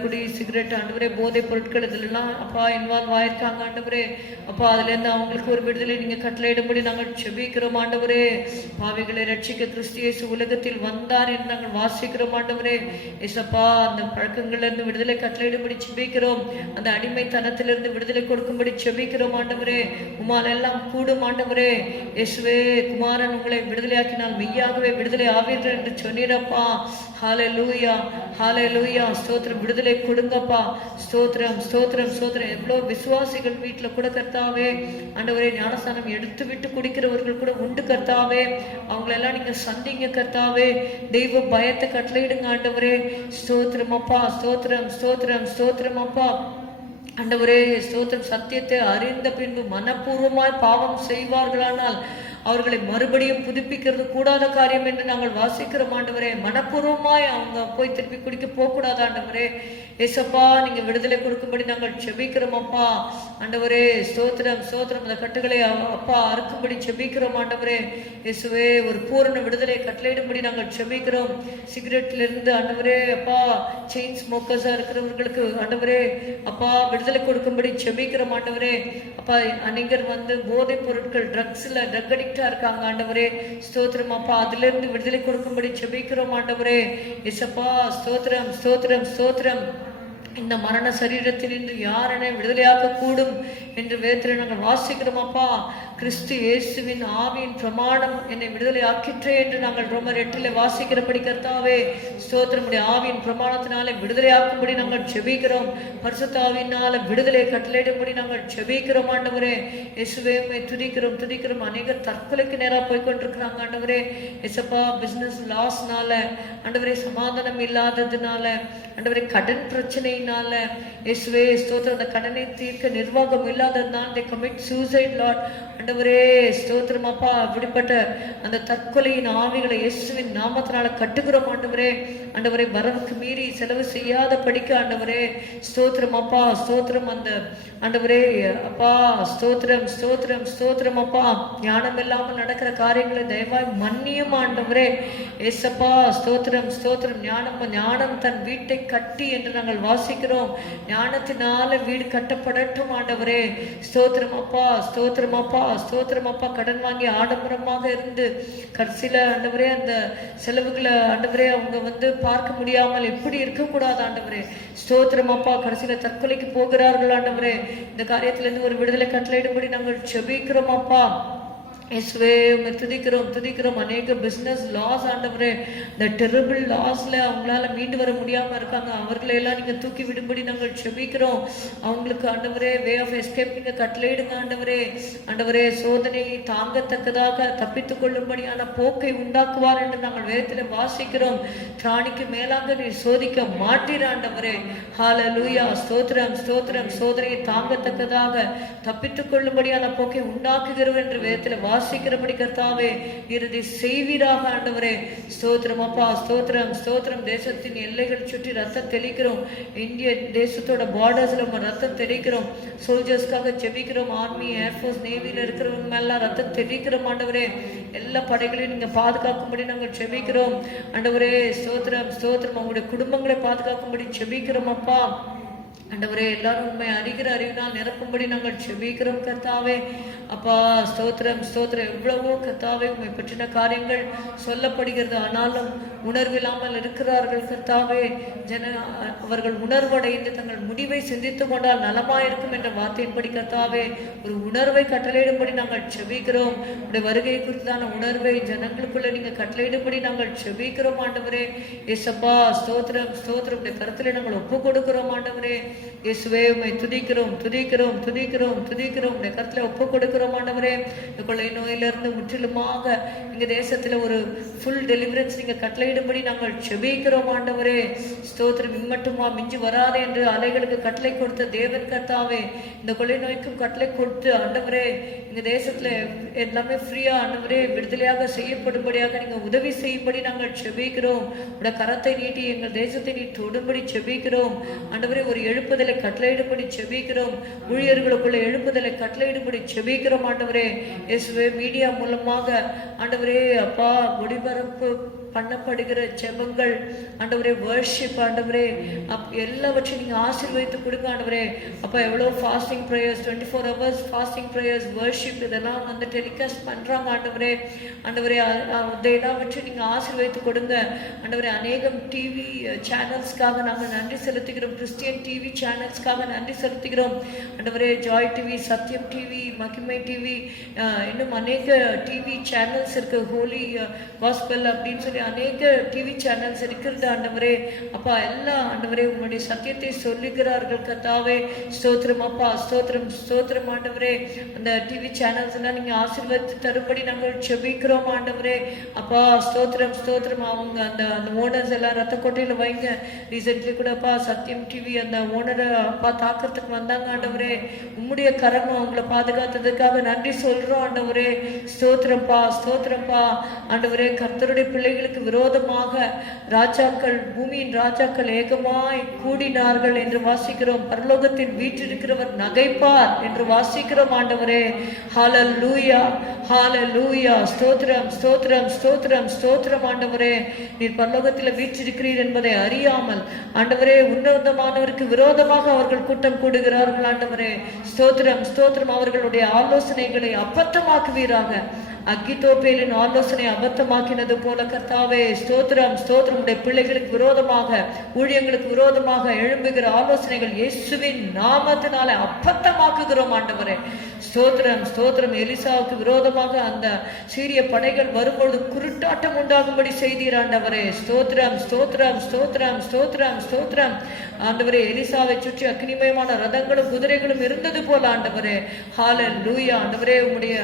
குடி சிகரெட் ஆண்டவரே போதை பொருட்கள் இதுலாம் அப்பா இன்வால்வ் ஆயிருக்காங்க ஆண்டவரே. அப்பா அதுல இருந்து அவங்களுக்கு ஒரு விடுதலை நீங்க கட்டளையிடும்படி நாங்கள் செபிக்கிறோம் ஆண்டவரே. பாவிகளை ரட்சிக்க கிறிஸ்து இயேசு உலகத்தில் வந்தார் என்று நாங்கள் வாசிக்கிறோம் ஆண்டவரே. இயேசப்பா அந்த பழக்கங்கள்ல இருந்து விடுதலை கட்டளையிடும்படி செபிக்கிறோம். அந்த அடிமைத்தனத்திலிருந்து விடுதலை கொடுக்கும்படி செபிக்கிறோம் ஆண்டவரே. உமால் எல்லாம் கூடும் ஆண்டவரே. இயேசுவே குமாரன் உங்களை விடுதலையாக்கினால் மெய்யாகவே விடுதலை ஆவீர்கள் என்று சொன்னீரப்பா. ஹல்லேலூயா ஹல்லேலூயா. ஸ்தோத்திரம். விடுதலை கொடுங்கப்பா. ஸ்தோத்திரம் ஸ்தோத்திரம் ஸ்தோத்திரம். எவ்வளவு விசுவாசிகள் வீட்டுல கூட கர்த்தாவே ஆண்டவரே ஞானஸ்தானம் எடுத்து விட்டு குடிக்கிறவர்கள் கூட உண்டு கர்த்தாவே. அவங்களெல்லாம் நீங்க சந்திங்க கர்த்தாவே. தெய்வ பயத்தை கட்டளையிடுங்க ஆண்டவரே. ஸ்தோத்திரம் அப்பா, ஸ்தோத்திரம் ஸ்தோத்திரம் ஸ்தோத்திரம் அப்பா. ஆண்டவரே ஸ்தோத்திரம். சத்தியத்தை அறிந்த பின்பு மனப்பூர்வமாய் பாவம் செய்வார்களானால் அவர்களை மறுபடியும் புதுப்பிக்கிறது கூடாத காரியம் என்று நாங்கள் வாசிக்கிறோம் ஆண்டவரே. மனப்பூர்வமாய் அவங்க போய் திருப்பி குடிக்க போக கூடாது ஆண்டவரே. ஏசப்பா நீங்க விடுதலை கொடுக்கும்படி நாங்கள் செபிக்கிறோம் அப்பா ஆண்டவரே. ஸ்தோத்திரம் ஸ்தோத்திரம். அந்த கட்டுகளை அப்பா அறுக்கும்படி செபிக்கிறோம் ஆண்டவரே. இயேசுவே ஒரு பூரண விடுதலை கட்டளையிடும்படி நாங்கள் செபிக்கிறோம். சிகரெட்ல இருந்து ஆண்டவரே அப்பா செயின் ஸ்மோக்கர்ஸா இருக்கிறவர்களுக்கு ஆண்டவரே அப்பா விடுதலை கொடுக்கும்படி செபிக்கிறோம் ஆண்டவரே. அப்பா அநேகர் வந்து போதை பொருட்கள் ட்ரக்ஸ்ல ட்ரக் அடிக்டா இருக்காங்க ஆண்டவரே. ஸ்தோத்திரம் அப்பா அதுல இருந்து விடுதலை கொடுக்கும்படி செபிக்கிறோம் ஆண்டவரே. இயேசப்பா ஸ்தோத்திரம் ஸ்தோத்திரம் ஸ்தோத்திரம். இந்த மரண சரீரத்திலிருந்து யாரென விடுதலையாக்க கூடும் என்று வேதத்தில் நாங்கள் வாசிக்கிறோம் அப்பா. கிறிஸ்து இயேசுவின் ஆவியின் பிரமாணம் என்னை விடுதலை ஆக்கிற்றே என்று நாங்கள் ரோமர் 8 வாசிக்கிறபடி கர்த்தாவே. ஸ்தோத்திரமுடைய ஆவியின் பிரமாணத்தினாலே விடுதலையாக்கும்படி நாங்கள் செபிக்கிறோம். பரிசுத்த ஆவியினால விடுதலை கட்டளையிடும்படி நாங்கள் செபிக்கிறோம் ஆண்டவரே. இயேசுவே துதிக்கிறோம் துதிக்கிறோம். அநேக தற்கொலைக்கு நேரா போய்கொண்டிருக்கிறாங்க ஆண்டவரே. இயேசப்பா பிசினஸ் லாஸ்னால ஆண்டவரே, சமாதானம் இல்லாததுனால ஆண்டவரே, கடன் பிரச்சனை இயேசுவே ஸ்தோத்திரம். அந்த கடனை தீர்க்க நிர்வாகம் இல்லாததுனால் they commit suicide Lord. ஆண்டவரே ஸ்தோத்திரம் அப்பா. அப்படிப்பட்ட அந்த தற்கொலையின் ஆவிகளை இயேசுவின் நாமத்தினால கட்டுகிறோம் ஆண்டவரே. ஆண்டவரே வரவுக்கு மீறி செலவு செய்யாத படிக்க ஆண்டவரே ஸ்தோத்திரம் அப்பா ஸ்தோத்திரம். அந்த ஆண்டவரே அப்பா ஸ்தோத்திரம் ஸ்தோத்திரம் ஸ்தோத்திரம் அப்பா. ஞானம் இல்லாமல் நடக்கிற காரியங்களை தயவாய் மன்னியும் ஆண்டவரே. ஏசப்பா ஸ்தோத்திரம் ஸ்தோத்திரம். ஞானம் தன் வீட்டை கட்டி என்று நாங்கள் வாசிக்கிறோம். ஞானத்தினால வீடு கட்டப்படட்டும் ஆண்டவரே. ஸ்தோத்திரம் அப்பா ஸ்தோத்திரம் அப்பா ஸ்தோத்திரம் அப்பா. கடன் வாங்கி ஆடம்பரமாக இருந்து கடைசியில ஆண்டவரே அந்த செலவுகளை ஆண்டவரே அவங்க வந்து பார்க்க முடியாமல் எப்படி இருக்கக்கூடாது ஆண்டவரே. ஸ்தோத்திரம் அப்பா. கடைசியில தற்கொலைக்கு போகிறார்கள் ஆண்டவரே. இந்த காரியத்திலிருந்து ஒரு விடுதலை கட்டளையிடும்படி நாங்கள் செபிக்கிறோம் அப்பா. இயேசுவே உம்மை துதிக்கிறோம் துதிக்கிறோம். அநேக பிசினஸ் லாஸ் ஆண்டவரே, இந்த டெரிபிள் லாஸ்ல அவங்களால மீண்டு வர முடியாம இருக்காங்க, அவர்களை எல்லாம் நீங்க தூக்கி விடும்படி நாங்கள் செபிக்கிறோம். அவங்களுக்கு ஆண்டவரே வே ஆஃப் எஸ்கேப் நீங்க கட்டளையிடுங்க ஆண்டவரே. ஆண்டவரே சோதனையை தாங்கத்தக்கதாக தப்பித்துக் கொள்ளும்படியான போக்கை உண்டாக்குவார் என்று நாங்கள் வேதத்தில் வாசிக்கிறோம். திராணிக்கு மேலாக நீர் சோதிக்க மாட்டீர் ஆண்டவரே. ஹல்லேலூயா, ஸ்தோத்திரம் ஸ்தோத்திரம். சோதனையை தாங்கத்தக்கதாக தப்பித்துக் கொள்ளும்படியான போக்கை உண்டாக்குகிறோம் என்று வேதத்தில் வாசிக்கிறபடி கர்த்தாவே இறுதி செய்வீராக ஆண்டவரே. ஸ்தோத்திரம் அப்பா, ஸ்தோத்திரம் ஸ்தோத்திரம். தேசத்தின் எல்லைகள் சுற்றி ரத்தம் தெளிக்கிறோம். இந்திய தேசத்தோட பார்டர்ஸ்ல ரத்தம் தெளிக்கிறோம். சோல்ஜர்ஸ்க்காக ஜெபிக்கிறோம். ஆர்மி, ஏர்ஃபோர்ஸ், நேவில இருக்கிறவங்க மேல ரத்தம் தெளிக்கிறோம் ஆண்டவரே. எல்லா படைகளையும் நீங்க பாதுகாக்கும்படி நாங்கள் ஜெபிக்கிறோம் ஆண்டவரே. ஸ்தோத்திரம் ஸ்தோத்திரம். அவங்களுடைய குடும்பங்களை பாதுகாக்கும்படி ஜெபிக்கிறோம் அப்பா. ஆண்டவரே எல்லாரும் உண்மை அறிகிற அறிவினால் நிரப்பும்படி நாங்கள் செபிக்கிறோம் கர்த்தாவே. அப்பா ஸ்தோத்திரம் ஸ்தோத்திரம். எவ்வளவோ கர்த்தாவே உண்மை பற்றின காரியங்கள் சொல்லப்படுகிறது, ஆனாலும் உணர்வில்லாமல் இருக்கிறார்கள் கர்த்தாவே. அவர்கள் உணர்வடைந்து தங்கள் முடிவை சிந்தித்து கொண்டால் நலமாயிருக்கும் என்ற வார்த்தையின்படி கர்த்தாவே ஒரு உணர்வை கட்டளையிடும்படி நாங்கள் செபிக்கிறோம். உடைய வருகை குறித்தான உணர்வை ஜனங்களுக்குள்ள நீங்க கட்டளையிடும்படி நாங்கள் செபிக்கிறோம் ஆண்டவரே. ஏசப்பா ஸ்தோத்திரம் ஸ்தோத்திரம். உடைய கருத்துல நாங்கள் ஒப்பு கொடுக்கிறோம் ஆண்டவரே. இயேசுவே உம்மை துதிக்கிறோம் துதிக்கிறோம் துதிக்கிறோம் துதிக்கிறோம். உடைய கருத்துல ஒப்பு கொடுக்கிறோம் ஆண்டவரே. இந்த கொள்ளை நோயிலிருந்து முற்றிலுமாக எங்க தேசத்துல ஒரு ஃபுல் டெலிவரன்ஸ் நீங்க கட்டளையிடும்படி நாங்கள் செபிக்கிறோம் ஆண்டவரே. ஸ்தோத்திரம். இம்மட்டுமா மிஞ்சி வராதே என்று அலைகளுக்கு கட்டளை கொடுத்த தேவன் கர்த்தாவே, இந்த கொள்ளை நோய்க்கும் கட்டளை கொடுத்து ஆண்டவரே எங்க தேசத்துல எல்லாமே ஃப்ரீயா ஆண்டவரே விடுதலையாக செய்யப்படும்படியாக நீங்க உதவி செய்யும்படி நாங்கள் செபிக்கிறோம். உடைய கரத்தை நீட்டி எங்கள் தேசத்தை நீ தொடும்படி செபிக்கிறோம் ஆண்டவரே. ஒரு எழுப்புதலை கட்டளையிடும்படி செபிக்கிறோம். ஊழியர்களுக்குள்ள எழுப்புதலை கட்டளையிடும்படி செபிக்கிறோம் ஆண்டவரே. இயேசுவே மீடியா மூலமாக ஆண்டவரே அப்பா ஒளிபரப்பு பண்ணப்படுகிற ஜெபங்கள் ஆண்டவரே, வர்ஷிப் ஆண்டவரே, எல்லாவற்றையும் நீங்க ஆசீர்வதித்து கொடுங்க ஆண்டவரே. அப்ப எவ்வளவு fasting prayers, 24 hours fasting prayers, worship இதெல்லாம் வந்து டெலிகாஸ்ட் பண்றாங்க ஆண்டவரே. ஆண்டவரே எல்லாவற்றையும் நீங்க ஆசீர்வதித்து கொடுங்க ஆண்டவரே. அநேகம் டிவி சேனல்ஸ்க்காக நாங்கள் நன்றி செலுத்துகிறோம். கிறிஸ்டியன் டிவி சேனல்ஸ்க்காக நன்றி செலுத்துகிறோம் ஆண்டவரே. ஜாய் டிவி, சத்யம் டிவி, மகிமை டிவி, இன்னும் அநேக டிவி சேனல்ஸ் இருக்கு. ஹோலி காஸ்பல் அப்படின்னு சொல்லி அநேக டிவி சேனல்ஸ் இருக்கிறது ஆண்டவரே. அப்பா எல்லா ஆண்டவரே உங்களுடைய சத்தியத்தை சொல்லுகிறார்கள் கர்த்தாவே. ஸ்தோத்திரம் அப்பா, ஸ்தோத்திரம் ஸ்தோத்திரம் ஆண்டவரே. அந்த டிவி சேனல்ஸ் எல்லாம் நீங்க ஆசீர்வதித்து தரும்படி நாங்கள் செபிக்கிறோம் ஆண்டவரே. அப்பா ஸ்தோத்திரம் ஸ்தோத்திரம். அவங்க அந்த ஓனர்ஸ் எல்லாம் ரத்த கோட்டையில வைங்க. ரீசென்ட்லி கூட அப்பா சத்தியம் டிவி அந்த ஓனரை அப்பா தாக்கிறதுக்கு வந்தாங்க ஆண்டவரே. உம்முடைய கரம் அவங்களை பாதுகாத்ததுக்காக நன்றி சொல்றோம் ஆண்டவரே. ஸ்தோத்திரப்பா ஸ்தோத்திரப்பா ஆண்டவரே. கர்த்தருடைய பிள்ளைகளுக்கு விரோதமாக ராஜாக்கள், பூமியின் ராஜாக்கள் ஏகமாய் கூடினார்கள் என்று வாசிக்கிறோம். பரலோகத்தின் வீற்றிருக்கிறவர் நகைப்பார் என்று வாசிக்கிறோம் ஆண்டவரே. ஹல்லேலூயா ஹல்லேலூயா. ஸ்தோத்திரம் ஸ்தோத்திரம் ஸ்தோத்திரம் ஸ்தோத்திரம் ஆண்டவரே. நீர் பரலோகத்தில் வீற்றிருக்கிறீர் என்பதை அறியாமல் ஆண்டவரே உன்னதமானவருக்கு விரோதமாக அவர்கள் கூட்டம் கூடுகிறார்கள் ஆண்டவரே. ஸ்தோத்திரம் ஸ்தோத்திரம். அவர்களுடைய ஆலோசனைகளை அபத்தமாக்குவீராக. அக்கித்தோப்பேலின் ஆலோசனை அபத்தமாக்கினது போல கர்த்தாவே ஸ்தோத்திரம் ஸ்தோத்திரம். உடைய பிள்ளைகளுக்கு விரோதமாக, ஊழியங்களுக்கு விரோதமாக எழும்புகிற ஆலோசனைகள் இயேசுவின் நாமத்தினால அபத்தமாக்குகிறோம் ஆண்டவரே. ஸ்தோத்திரம் ஸ்தோத்திரம். எலிசாவுக்கு விரோதமாக அந்த சீரிய படைகள் வரும்பொழுது குருட்டாட்டம் உண்டாகும்படி செய்தீர் ஆண்டவரே. ஸ்தோத்திரம் ஸ்தோத்திரம் ஸ்தோத்திரம் ஸ்தோத்திரம் ஸ்தோத்திரம் ஆண்டவரே. எலிசாவை சுற்றி அக்னிமயமான ரதங்களும் குதிரைகளும் இருந்தது போல ஆண்டவரே. ஹல்லேலூயா ஆண்டவரே. உம்முடைய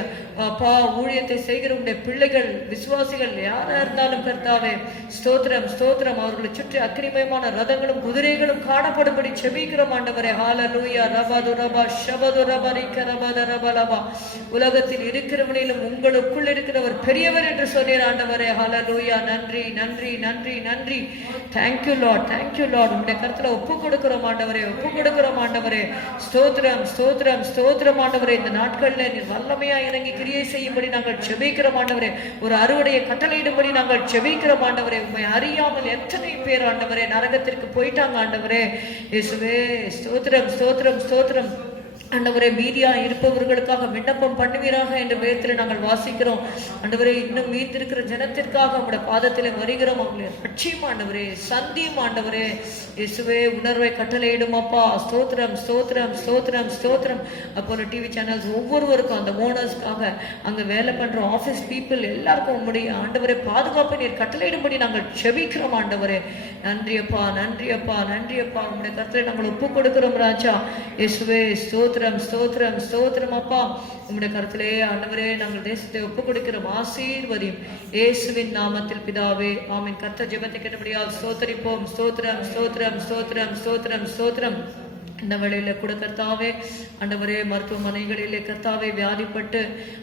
அப்பா ஊழியத்தை செய்கிற உடைய பிள்ளைகள், விசுவாசிகள் யாரா இருந்தாலும் கர்த்தாவே ஸ்தோத்திரம் ஸ்தோத்திரம். அவர்களை சுற்றி அக்னிமயமான ரதங்களும் குதிரைகளும் காணப்படும்படி செபிக்கிறோம் ஆண்டவரே. ஹல்லேலூயா. ரபது ரபா ஷபது ரபரி கரபத ரபலபா. உலகத்தில் இருக்கிறவனிலும் உங்களுக்குள் இருக்கிறவர் பெரியவர் என்று சொன்னீர் ஆண்டவரே. ஹல்லேலூயா. நன்றி நன்றி நன்றி நன்றி. Thank you Lord, thank you Lord. உடைய கருத்துல ஒப்பு கொடுக்கிறோம் ஆண்டவரே, ஒப்பு கொடுக்கிறோம் ஆண்டவரே. ஸ்தோத்திரம் ஸ்தோத்திரம் ஸ்தோத்திரம் ஆண்டவரே. இந்த நாட்கள்ல நீர் வல்லமையா இறங்கி கிரியை செய்யும்படி நாங்கள் செபிக்கிறோம் ஆண்டவரே. ஒரு அறுவடையை கட்டளையிடும்படி நாங்கள் செபிக்கிறோம் ஆண்டவரே. உண்மை அறியாமல் எத்தனை பேர் ஆண்டவரே நரகத்திற்கு போயிட்டாங்க ஆண்டவரே. இயேசுவே ஸ்தோத்திரம் ஸ்தோத்திரம் ஸ்தோத்திரம். ஆண்டவரே மீதியா இருப்பவர்களுக்காக விண்ணப்பம் பண்ணுவீராக என்ற வேதத்தில் நாங்கள் வாசிக்கிறோம். ஆண்டவரே இன்னும் மீந்திருக்கிற ஜனத்திற்காக உங்களுடைய பாதத்தில் வருகிறோம். அவங்களை ரட்சியும் ஆண்டவரே, சந்தியும் ஆண்டவரே. இயேசுவே உணர்வை கட்டளையிடும் அப்பா. ஸ்தோத்திரம் ஸ்தோத்திரம் ஸ்தோத்திரம் ஸ்தோத்திரம். அப்போ டிவி சேனல்ஸ் ஒவ்வொருவருக்கும், அந்த ஓனர்ஸ்க்காக, அங்கே வேலை பண்ற ஆஃபீஸ் பீப்புள் எல்லாருக்கும் உங்களுடைய ஆண்டவரே பாதுகாப்பை நீர் கட்டளையிடும்படி நாங்கள் செபிக்கிறோம் ஆண்டவரே. நன்றி அப்பா, நன்றி அப்பா, நன்றி அப்பா. உங்களுடைய கருத்தை நாங்கள் ஒப்பு கொடுக்கிறோம் ராஜா. இயேசுவே ஸ்தோத்திரம் ஸ்தோத்திரம் ஸ்தோத்திரம் அப்பா. உங்களுடைய கருத்திலே ஆண்டவரே நாங்கள் தேசத்தை ஒப்பு கொடுக்கிறோம். ஆசீர்வதியும் இயேசுவின் நாமத்தில் பிதாவே, ஆமென். கர்த்தர் ஜெபத்தை கேட்டபடியால் ஸ்தோத்திரிப்போம். ஸ்தோத்திரம் ஸ்தோத்திரம் ஸ்தோத்திரம் ஸ்தோத்திரம் ஸ்தோத்திரம். இந்த வேளையில கூட கர்த்தாவே ஆண்டவரே, மருத்துவமனைகளிலே கர்த்தாவே வியாதிப்பட்டு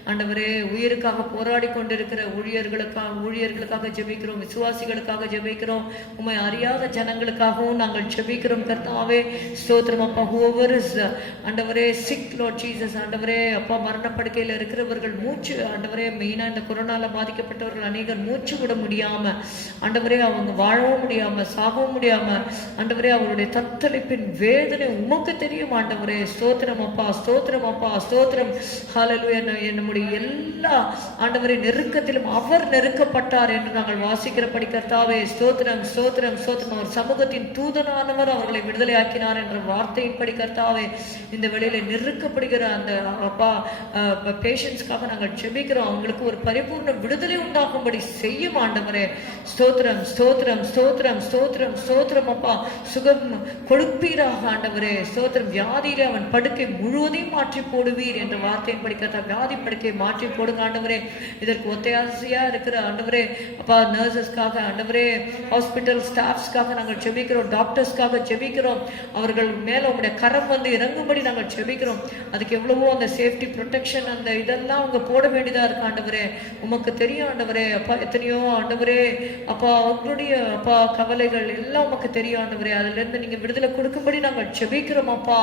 ஆண்டவரே உயிருக்காக போராடி கொண்டிருக்கிற ஊழியர்களுக்காக ஜெபிக்கிறோம். விசுவாசிகளுக்காக ஜெபிக்கிறோம். உம்மை அறியாத ஜனங்களுக்காகவும் நாங்கள் ஜெபிக்கிறோம் கர்த்தாவே. ஸ்தோத்திரம் அப்பா. whoever is ஆண்டவரே sick Lord Jesus, ஆண்டவரே அப்பா மரணப்படுக்கையில் இருக்கிறவர்கள், மூச்சு ஆண்டவரே மெயினா இந்த கொரோனால பாதிக்கப்பட்டவர்கள் அநேகர் மூச்சு விட முடியாம ஆண்டவரே அவங்க வாழவும் முடியாம சாகவும் முடியாம ஆண்டவரே அவருடைய தத்தளிப்பின் வேதனை உமக்கு தெரியும் ஆண்டவரே. ஸ்தோத்திரம் அப்பா, ஸ்தோத்திரம் அப்பா, ஸ்தோத்திரம். ஹல்லேலூயா. நம்முடைய எல்லா ஆண்டவரே நெருக்கத்திலும் அவர் நெருக்கப்பட்டார் என்று நாங்கள் வாசிக்கிறபடி கர்த்தாவே ஸ்தோத்திரம் ஸ்தோத்திரம் ஸ்தோத்திரம். அவர் சமூகத்தின் தூதனானவர் அவர்களை விடுதலை ஆக்கினார் என்ற வார்த்தையின்படி கர்த்தாவே இந்த வேளையில நெருக்கப்படுகிற அந்த அப்பா பேஷண்ட்ஸ்க்காக நாங்கள் ஜெபிக்கிறோம். அவங்களுக்கு ஒரு பரிபூர்ண விடுதலை உண்டாகும்படி செய்யும் ஆண்டவரே. ஸ்தோத்திரம் ஸ்தோத்திரம் ஸ்தோத்திரம் ஸ்தோத்திரம் ஸ்தோத்திரம் அப்பா. சுகம் கொடுப்பீராக ஆண்டவரே. ஸ்தோத்திரம். வியாதியிலே அவன் படுக்கை முழுவதையும் மாற்றி போடுவீர் என்ற வார்த்தையின் படிக்கிறதா வியாதி படுக்கை மாற்றி போடுங்க ஆண்டவரே. இதற்கு ஒத்தையாசையா இருக்கிற ஆண்டவரே அப்பா நர்சஸ்க்காக ஆண்டவரே, ஹாஸ்பிட்டல் ஸ்டாஃப்ஸ்க்காக நாங்கள் ஜெபிக்கிறோம். டாக்டர்ஸ்க்காக ஜெபிக்கிறோம். அவர்கள் மேல உங்களுடைய கரம் வந்து இறங்கும்படி நாங்கள் ஜெபிக்கிறோம். அதுக்கு எவ்வளவோ அந்த சேஃப்டி ப்ரொடெக்ஷன் அந்த இதெல்லாம் அவங்க போட வேண்டியதா இருக்கு ஆண்டவரே. உமக்கு தெரியும் ஆண்டவரே அப்பா. எத்தனையோ ஆண்டவரே அப்பா அவங்களுடைய அப்பா கவலைகள் எல்லாம் உமக்கு தெரியும் ஆண்டவரே. அதுல இருந்து நீங்க விடுதலை கொடுக்கும்படி நாங்கள் ஜெபிக்கிறோம் அப்பா.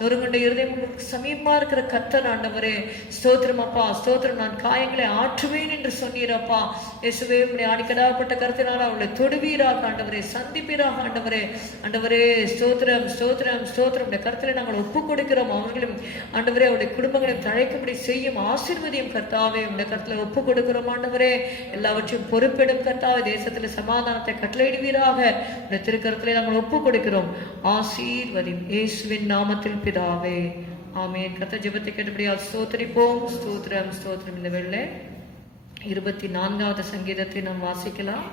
நொறுங்குண்ட இருதயம் உங்களுக்கு சமீபமா இருக்கிற கர்த்தர் ஆண்டவரே. ஸ்தோத்திரம் அப்பா, ஸ்தோத்திரம். நான் காயங்களை ஆற்றுவேன் என்று சொன்னீரப்பா. இயேசுவே உம்முடைய ஆணிக்கடாப்பட்ட கருத்தினால் அவளை தொடுவீராக ஆண்டவரே, சந்திப்பீராக ஆண்டவரே. ஆண்டவரே ஸ்தோத்திரம் ஸ்தோத்திரம் ஸ்தோத்திரம். கருத்திலே நாங்கள் ஒப்பு கொடுக்கிறோம். அவர்களும் ஆண்டவரே அவருடைய குடும்பங்களையும் தழைக்கும்படி செய்யும் ஆசீர்வதியும் கர்த்தாவே. உடைய கருத்துல ஒப்பு கொடுக்கிறோம் ஆண்டவரே. எல்லாவற்றையும் பொறுப்பெடும் கர்த்தாவே. தேசத்துல சமாதானத்தை கட்டளையிடுவீராக. இந்த திருக்கரத்திலே நாங்கள் ஒப்பு கொடுக்கிறோம். ஆசீர்வதியும் இயேசுவின் நாமத்தில் பிதாவே, ஆமென். கர்த்தர் ஜெபத்தை கேட்டபடியால் ஸ்தோத்திரிப்போம். ஸ்தோத்திரம் ஸ்தோத்திரம். இந்த வேளை 24வது சங்கீதத்தை நாம் வாசிக்கலாம்.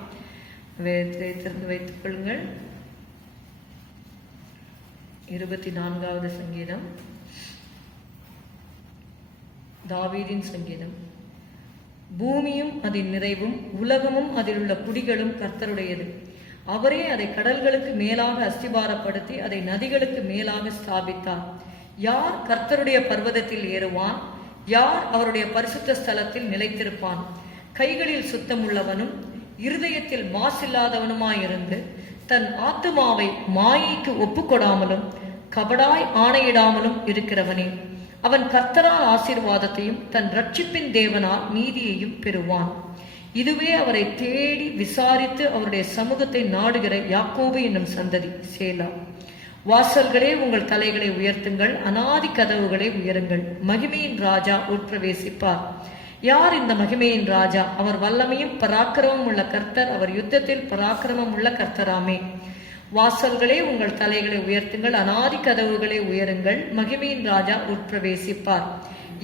வேதத்தை திறந்து வைத்துக் கொள்ளுங்கள். 24வது சங்கீதம் தாவீதின் சங்கீதம். பூமியும் அதன் நிறைவும் உலகமும் அதில் உள்ள குடிகளும் கர்த்தருடையது. அவரே அதை கடல்களுக்கு மேலாக அஸ்திபாரப்படுத்தி அதை நதிகளுக்கு மேலாக ஸ்தாபித்தார். யார் கர்த்தருடைய பர்வதத்தில் ஏறுவான்? யார் அவருடைய பரிசுத்த ஸ்தலத்தில் நிலைத்திருப்பான்? கைகளில் சுத்தமுள்ளவனும் இருதயத்தில் மாசில்லாதவனுமாயிருந்து தன் ஆத்துமாவை மாயைக்கு ஒப்புக்கொடாமலும் கபடாய் ஆணையிடாமலும் இருக்கிறவனே, அவன் கர்த்தரால் ஆசீர்வாதத்தையும் தன் ரட்சிப்பின் தேவனால் நீதியையும் பெறுவான். இதுவே அவரை தேடி விசாரித்து அவருடைய சமூகத்தை நாடுகிற யாக்கோபு என்னும் சந்ததி. சேலா. வாசல்களே உங்கள் தலைகளை உயர்த்துங்கள், அநாதி கதவுகளை உயருங்கள். மகிமையின் ராஜா உட்பிரவேசிப்பார். யார் இந்த மகிமையின் ராஜா? அவர் வல்லமையும் பராக்கிரமும் உள்ள கர்த்தர். அவர் யுத்தத்தில் பராக்கிரமம் உள்ள கர்த்தராமே. வாசல்களே உங்கள் தலைகளை உயர்த்துங்கள், அநாதி கதவுகளை உயருங்கள். மகிமையின் ராஜா உட்பிரவேசிப்பார்.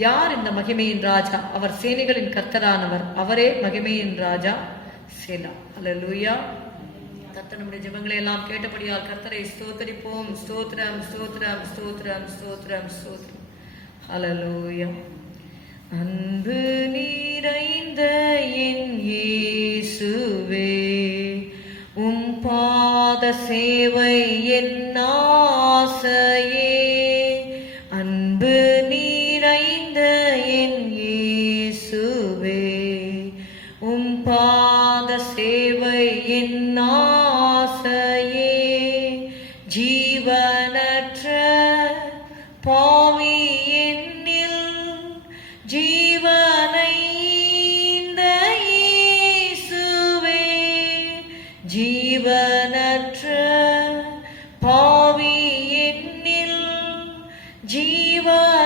யார் இந்த மகிமையின் ராஜா? அவர் சேனைகளின் கர்த்தரானவர். அவரே மகிமையின் ராஜா. சேலா. அல்லேலூயா. கர்த்தர் நம்முடைய ஜெபங்களை எல்லாம் கேட்டபடியால் கர்த்தரை ஸ்தோத்திரிப்போம். ஸ்தோத்திரம் ஸ்தோத்திரம் ஸ்தோத்திரம் ஸ்தோத்திரம் ஸ்தோத்திரம். அல்லேலூயா. அன்பு நிறைந்த என் இயேசுவே, உம் பாத சேவை என் ஆசையே. அன்பு நிறைந்த என் இயேசுவே, உம் பாத சேவை என் ஆசையே. ஜீவனற்ற பாவி என்னில் ஜீவனை இந்த இயேசுவே. ஜீவனற்ற பாவி என்னில் ஜீவனை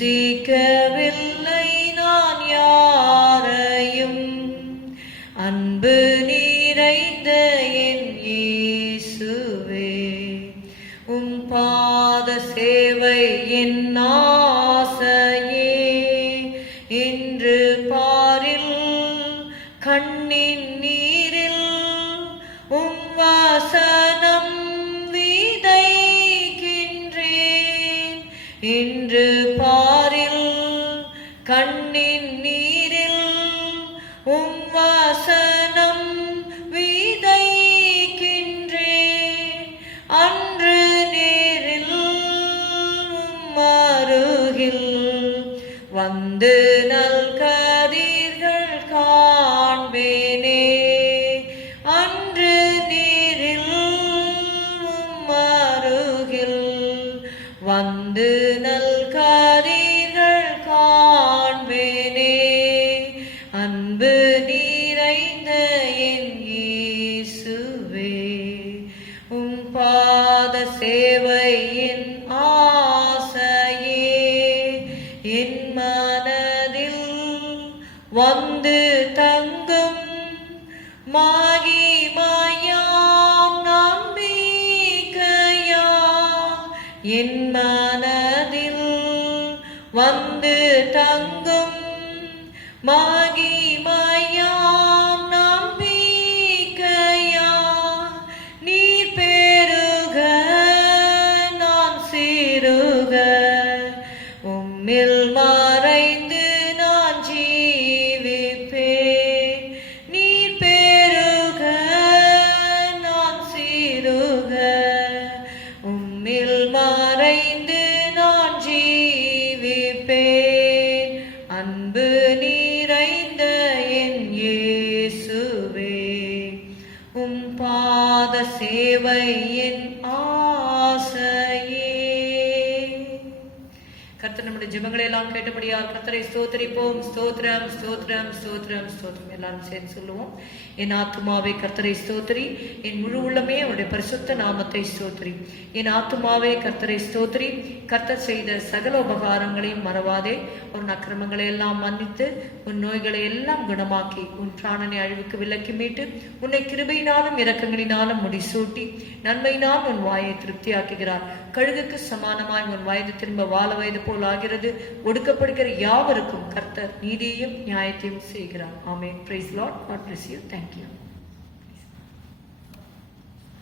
ருசிக்கவில்லை நான் யாரையும், அன்பு நிறைந்த என் இயேசுவே, உம் பாத சேவை என் ஆசையே. இன்று பாரில் கண்ணின் நீரில் உம் வாசனம் விதைக்கின்றேன். இன்று பாரில் கண்ணின் நீரில் உம் வாசனம் விதைக்கின்றேன். அன்று நேரில் உம் அருகில் வந்து நல்கதிர்கள் காண்பேனே. அன்று நீரில் உம் அருகில் வந்து நல்கதிர்கள் காண்பேனே. அன்பு நிறைந்த என் இயேசுவே, உம் பாத சேவை என் ஆசையே. என் மனதில் வந்து தங்கும் மகிமையாம் நம்பிக்கையா. என் மனதில் வந்து தங்கும் மகிமையாம் நம்பிக்கையா. நீர் பெருக நான் சிறுக, உம்மில் மறைந்து நான் ஜீவிப்பேன். நீர் பெருக நான் சிறுக, உம்மில் மறைந்து நான் ஜீவிப்பேன். அன்பு நிறைந்த என் இயேசுவே, உம் பாத சேவை என் ஆசையே. கர்த்தர் நம்முடைய ஜெபங்களை எல்லாம் கேட்டபடியால் கர்த்தரை ஸ்தோத்திரிப்போம். ஸ்தோத்திரம் ஸ்தோத்திரம் ஸ்தோத்திரம் ஸ்தோத்திரம். எல்லாரும் சேர்ந்து சொல்லுவோம். என் ஆத்துமாவே கர்த்தரை ஸ்தோத்திரி, என் முழு உள்ளமே அவருடைய பரிசுத்த நாமத்தை ஸ்தோத்திரி. என் ஆத்துமாவே கர்த்தரை ஸ்தோத்திரி, கர்த்தர் செய்த சகல உபகாரங்களையும் மறவாதே. உன் அக்கிரமங்களை எல்லாம் மன்னித்து உன் நோய்களை எல்லாம் குணமாக்கி உன் பிராணனை அழிவுக்கு விலக்கி மீட்டு உன்னை கிருபையினாலும் இரக்கங்களினாலும் முடிசூட்டி நன்மையினால் உன் வாயை திருப்தியாக்குகிறார். கழுகுக்கு சமானமாய் உன் வயது திரும்ப வாழ வயது போல் ஆகிறது. ஒடுக்கப்படுகிற யாவருக்கும் கர்த்தர் நீதியையும் நியாயத்தையும் செய்கிறார். Amen. Praise lord. God bless you. Thank you.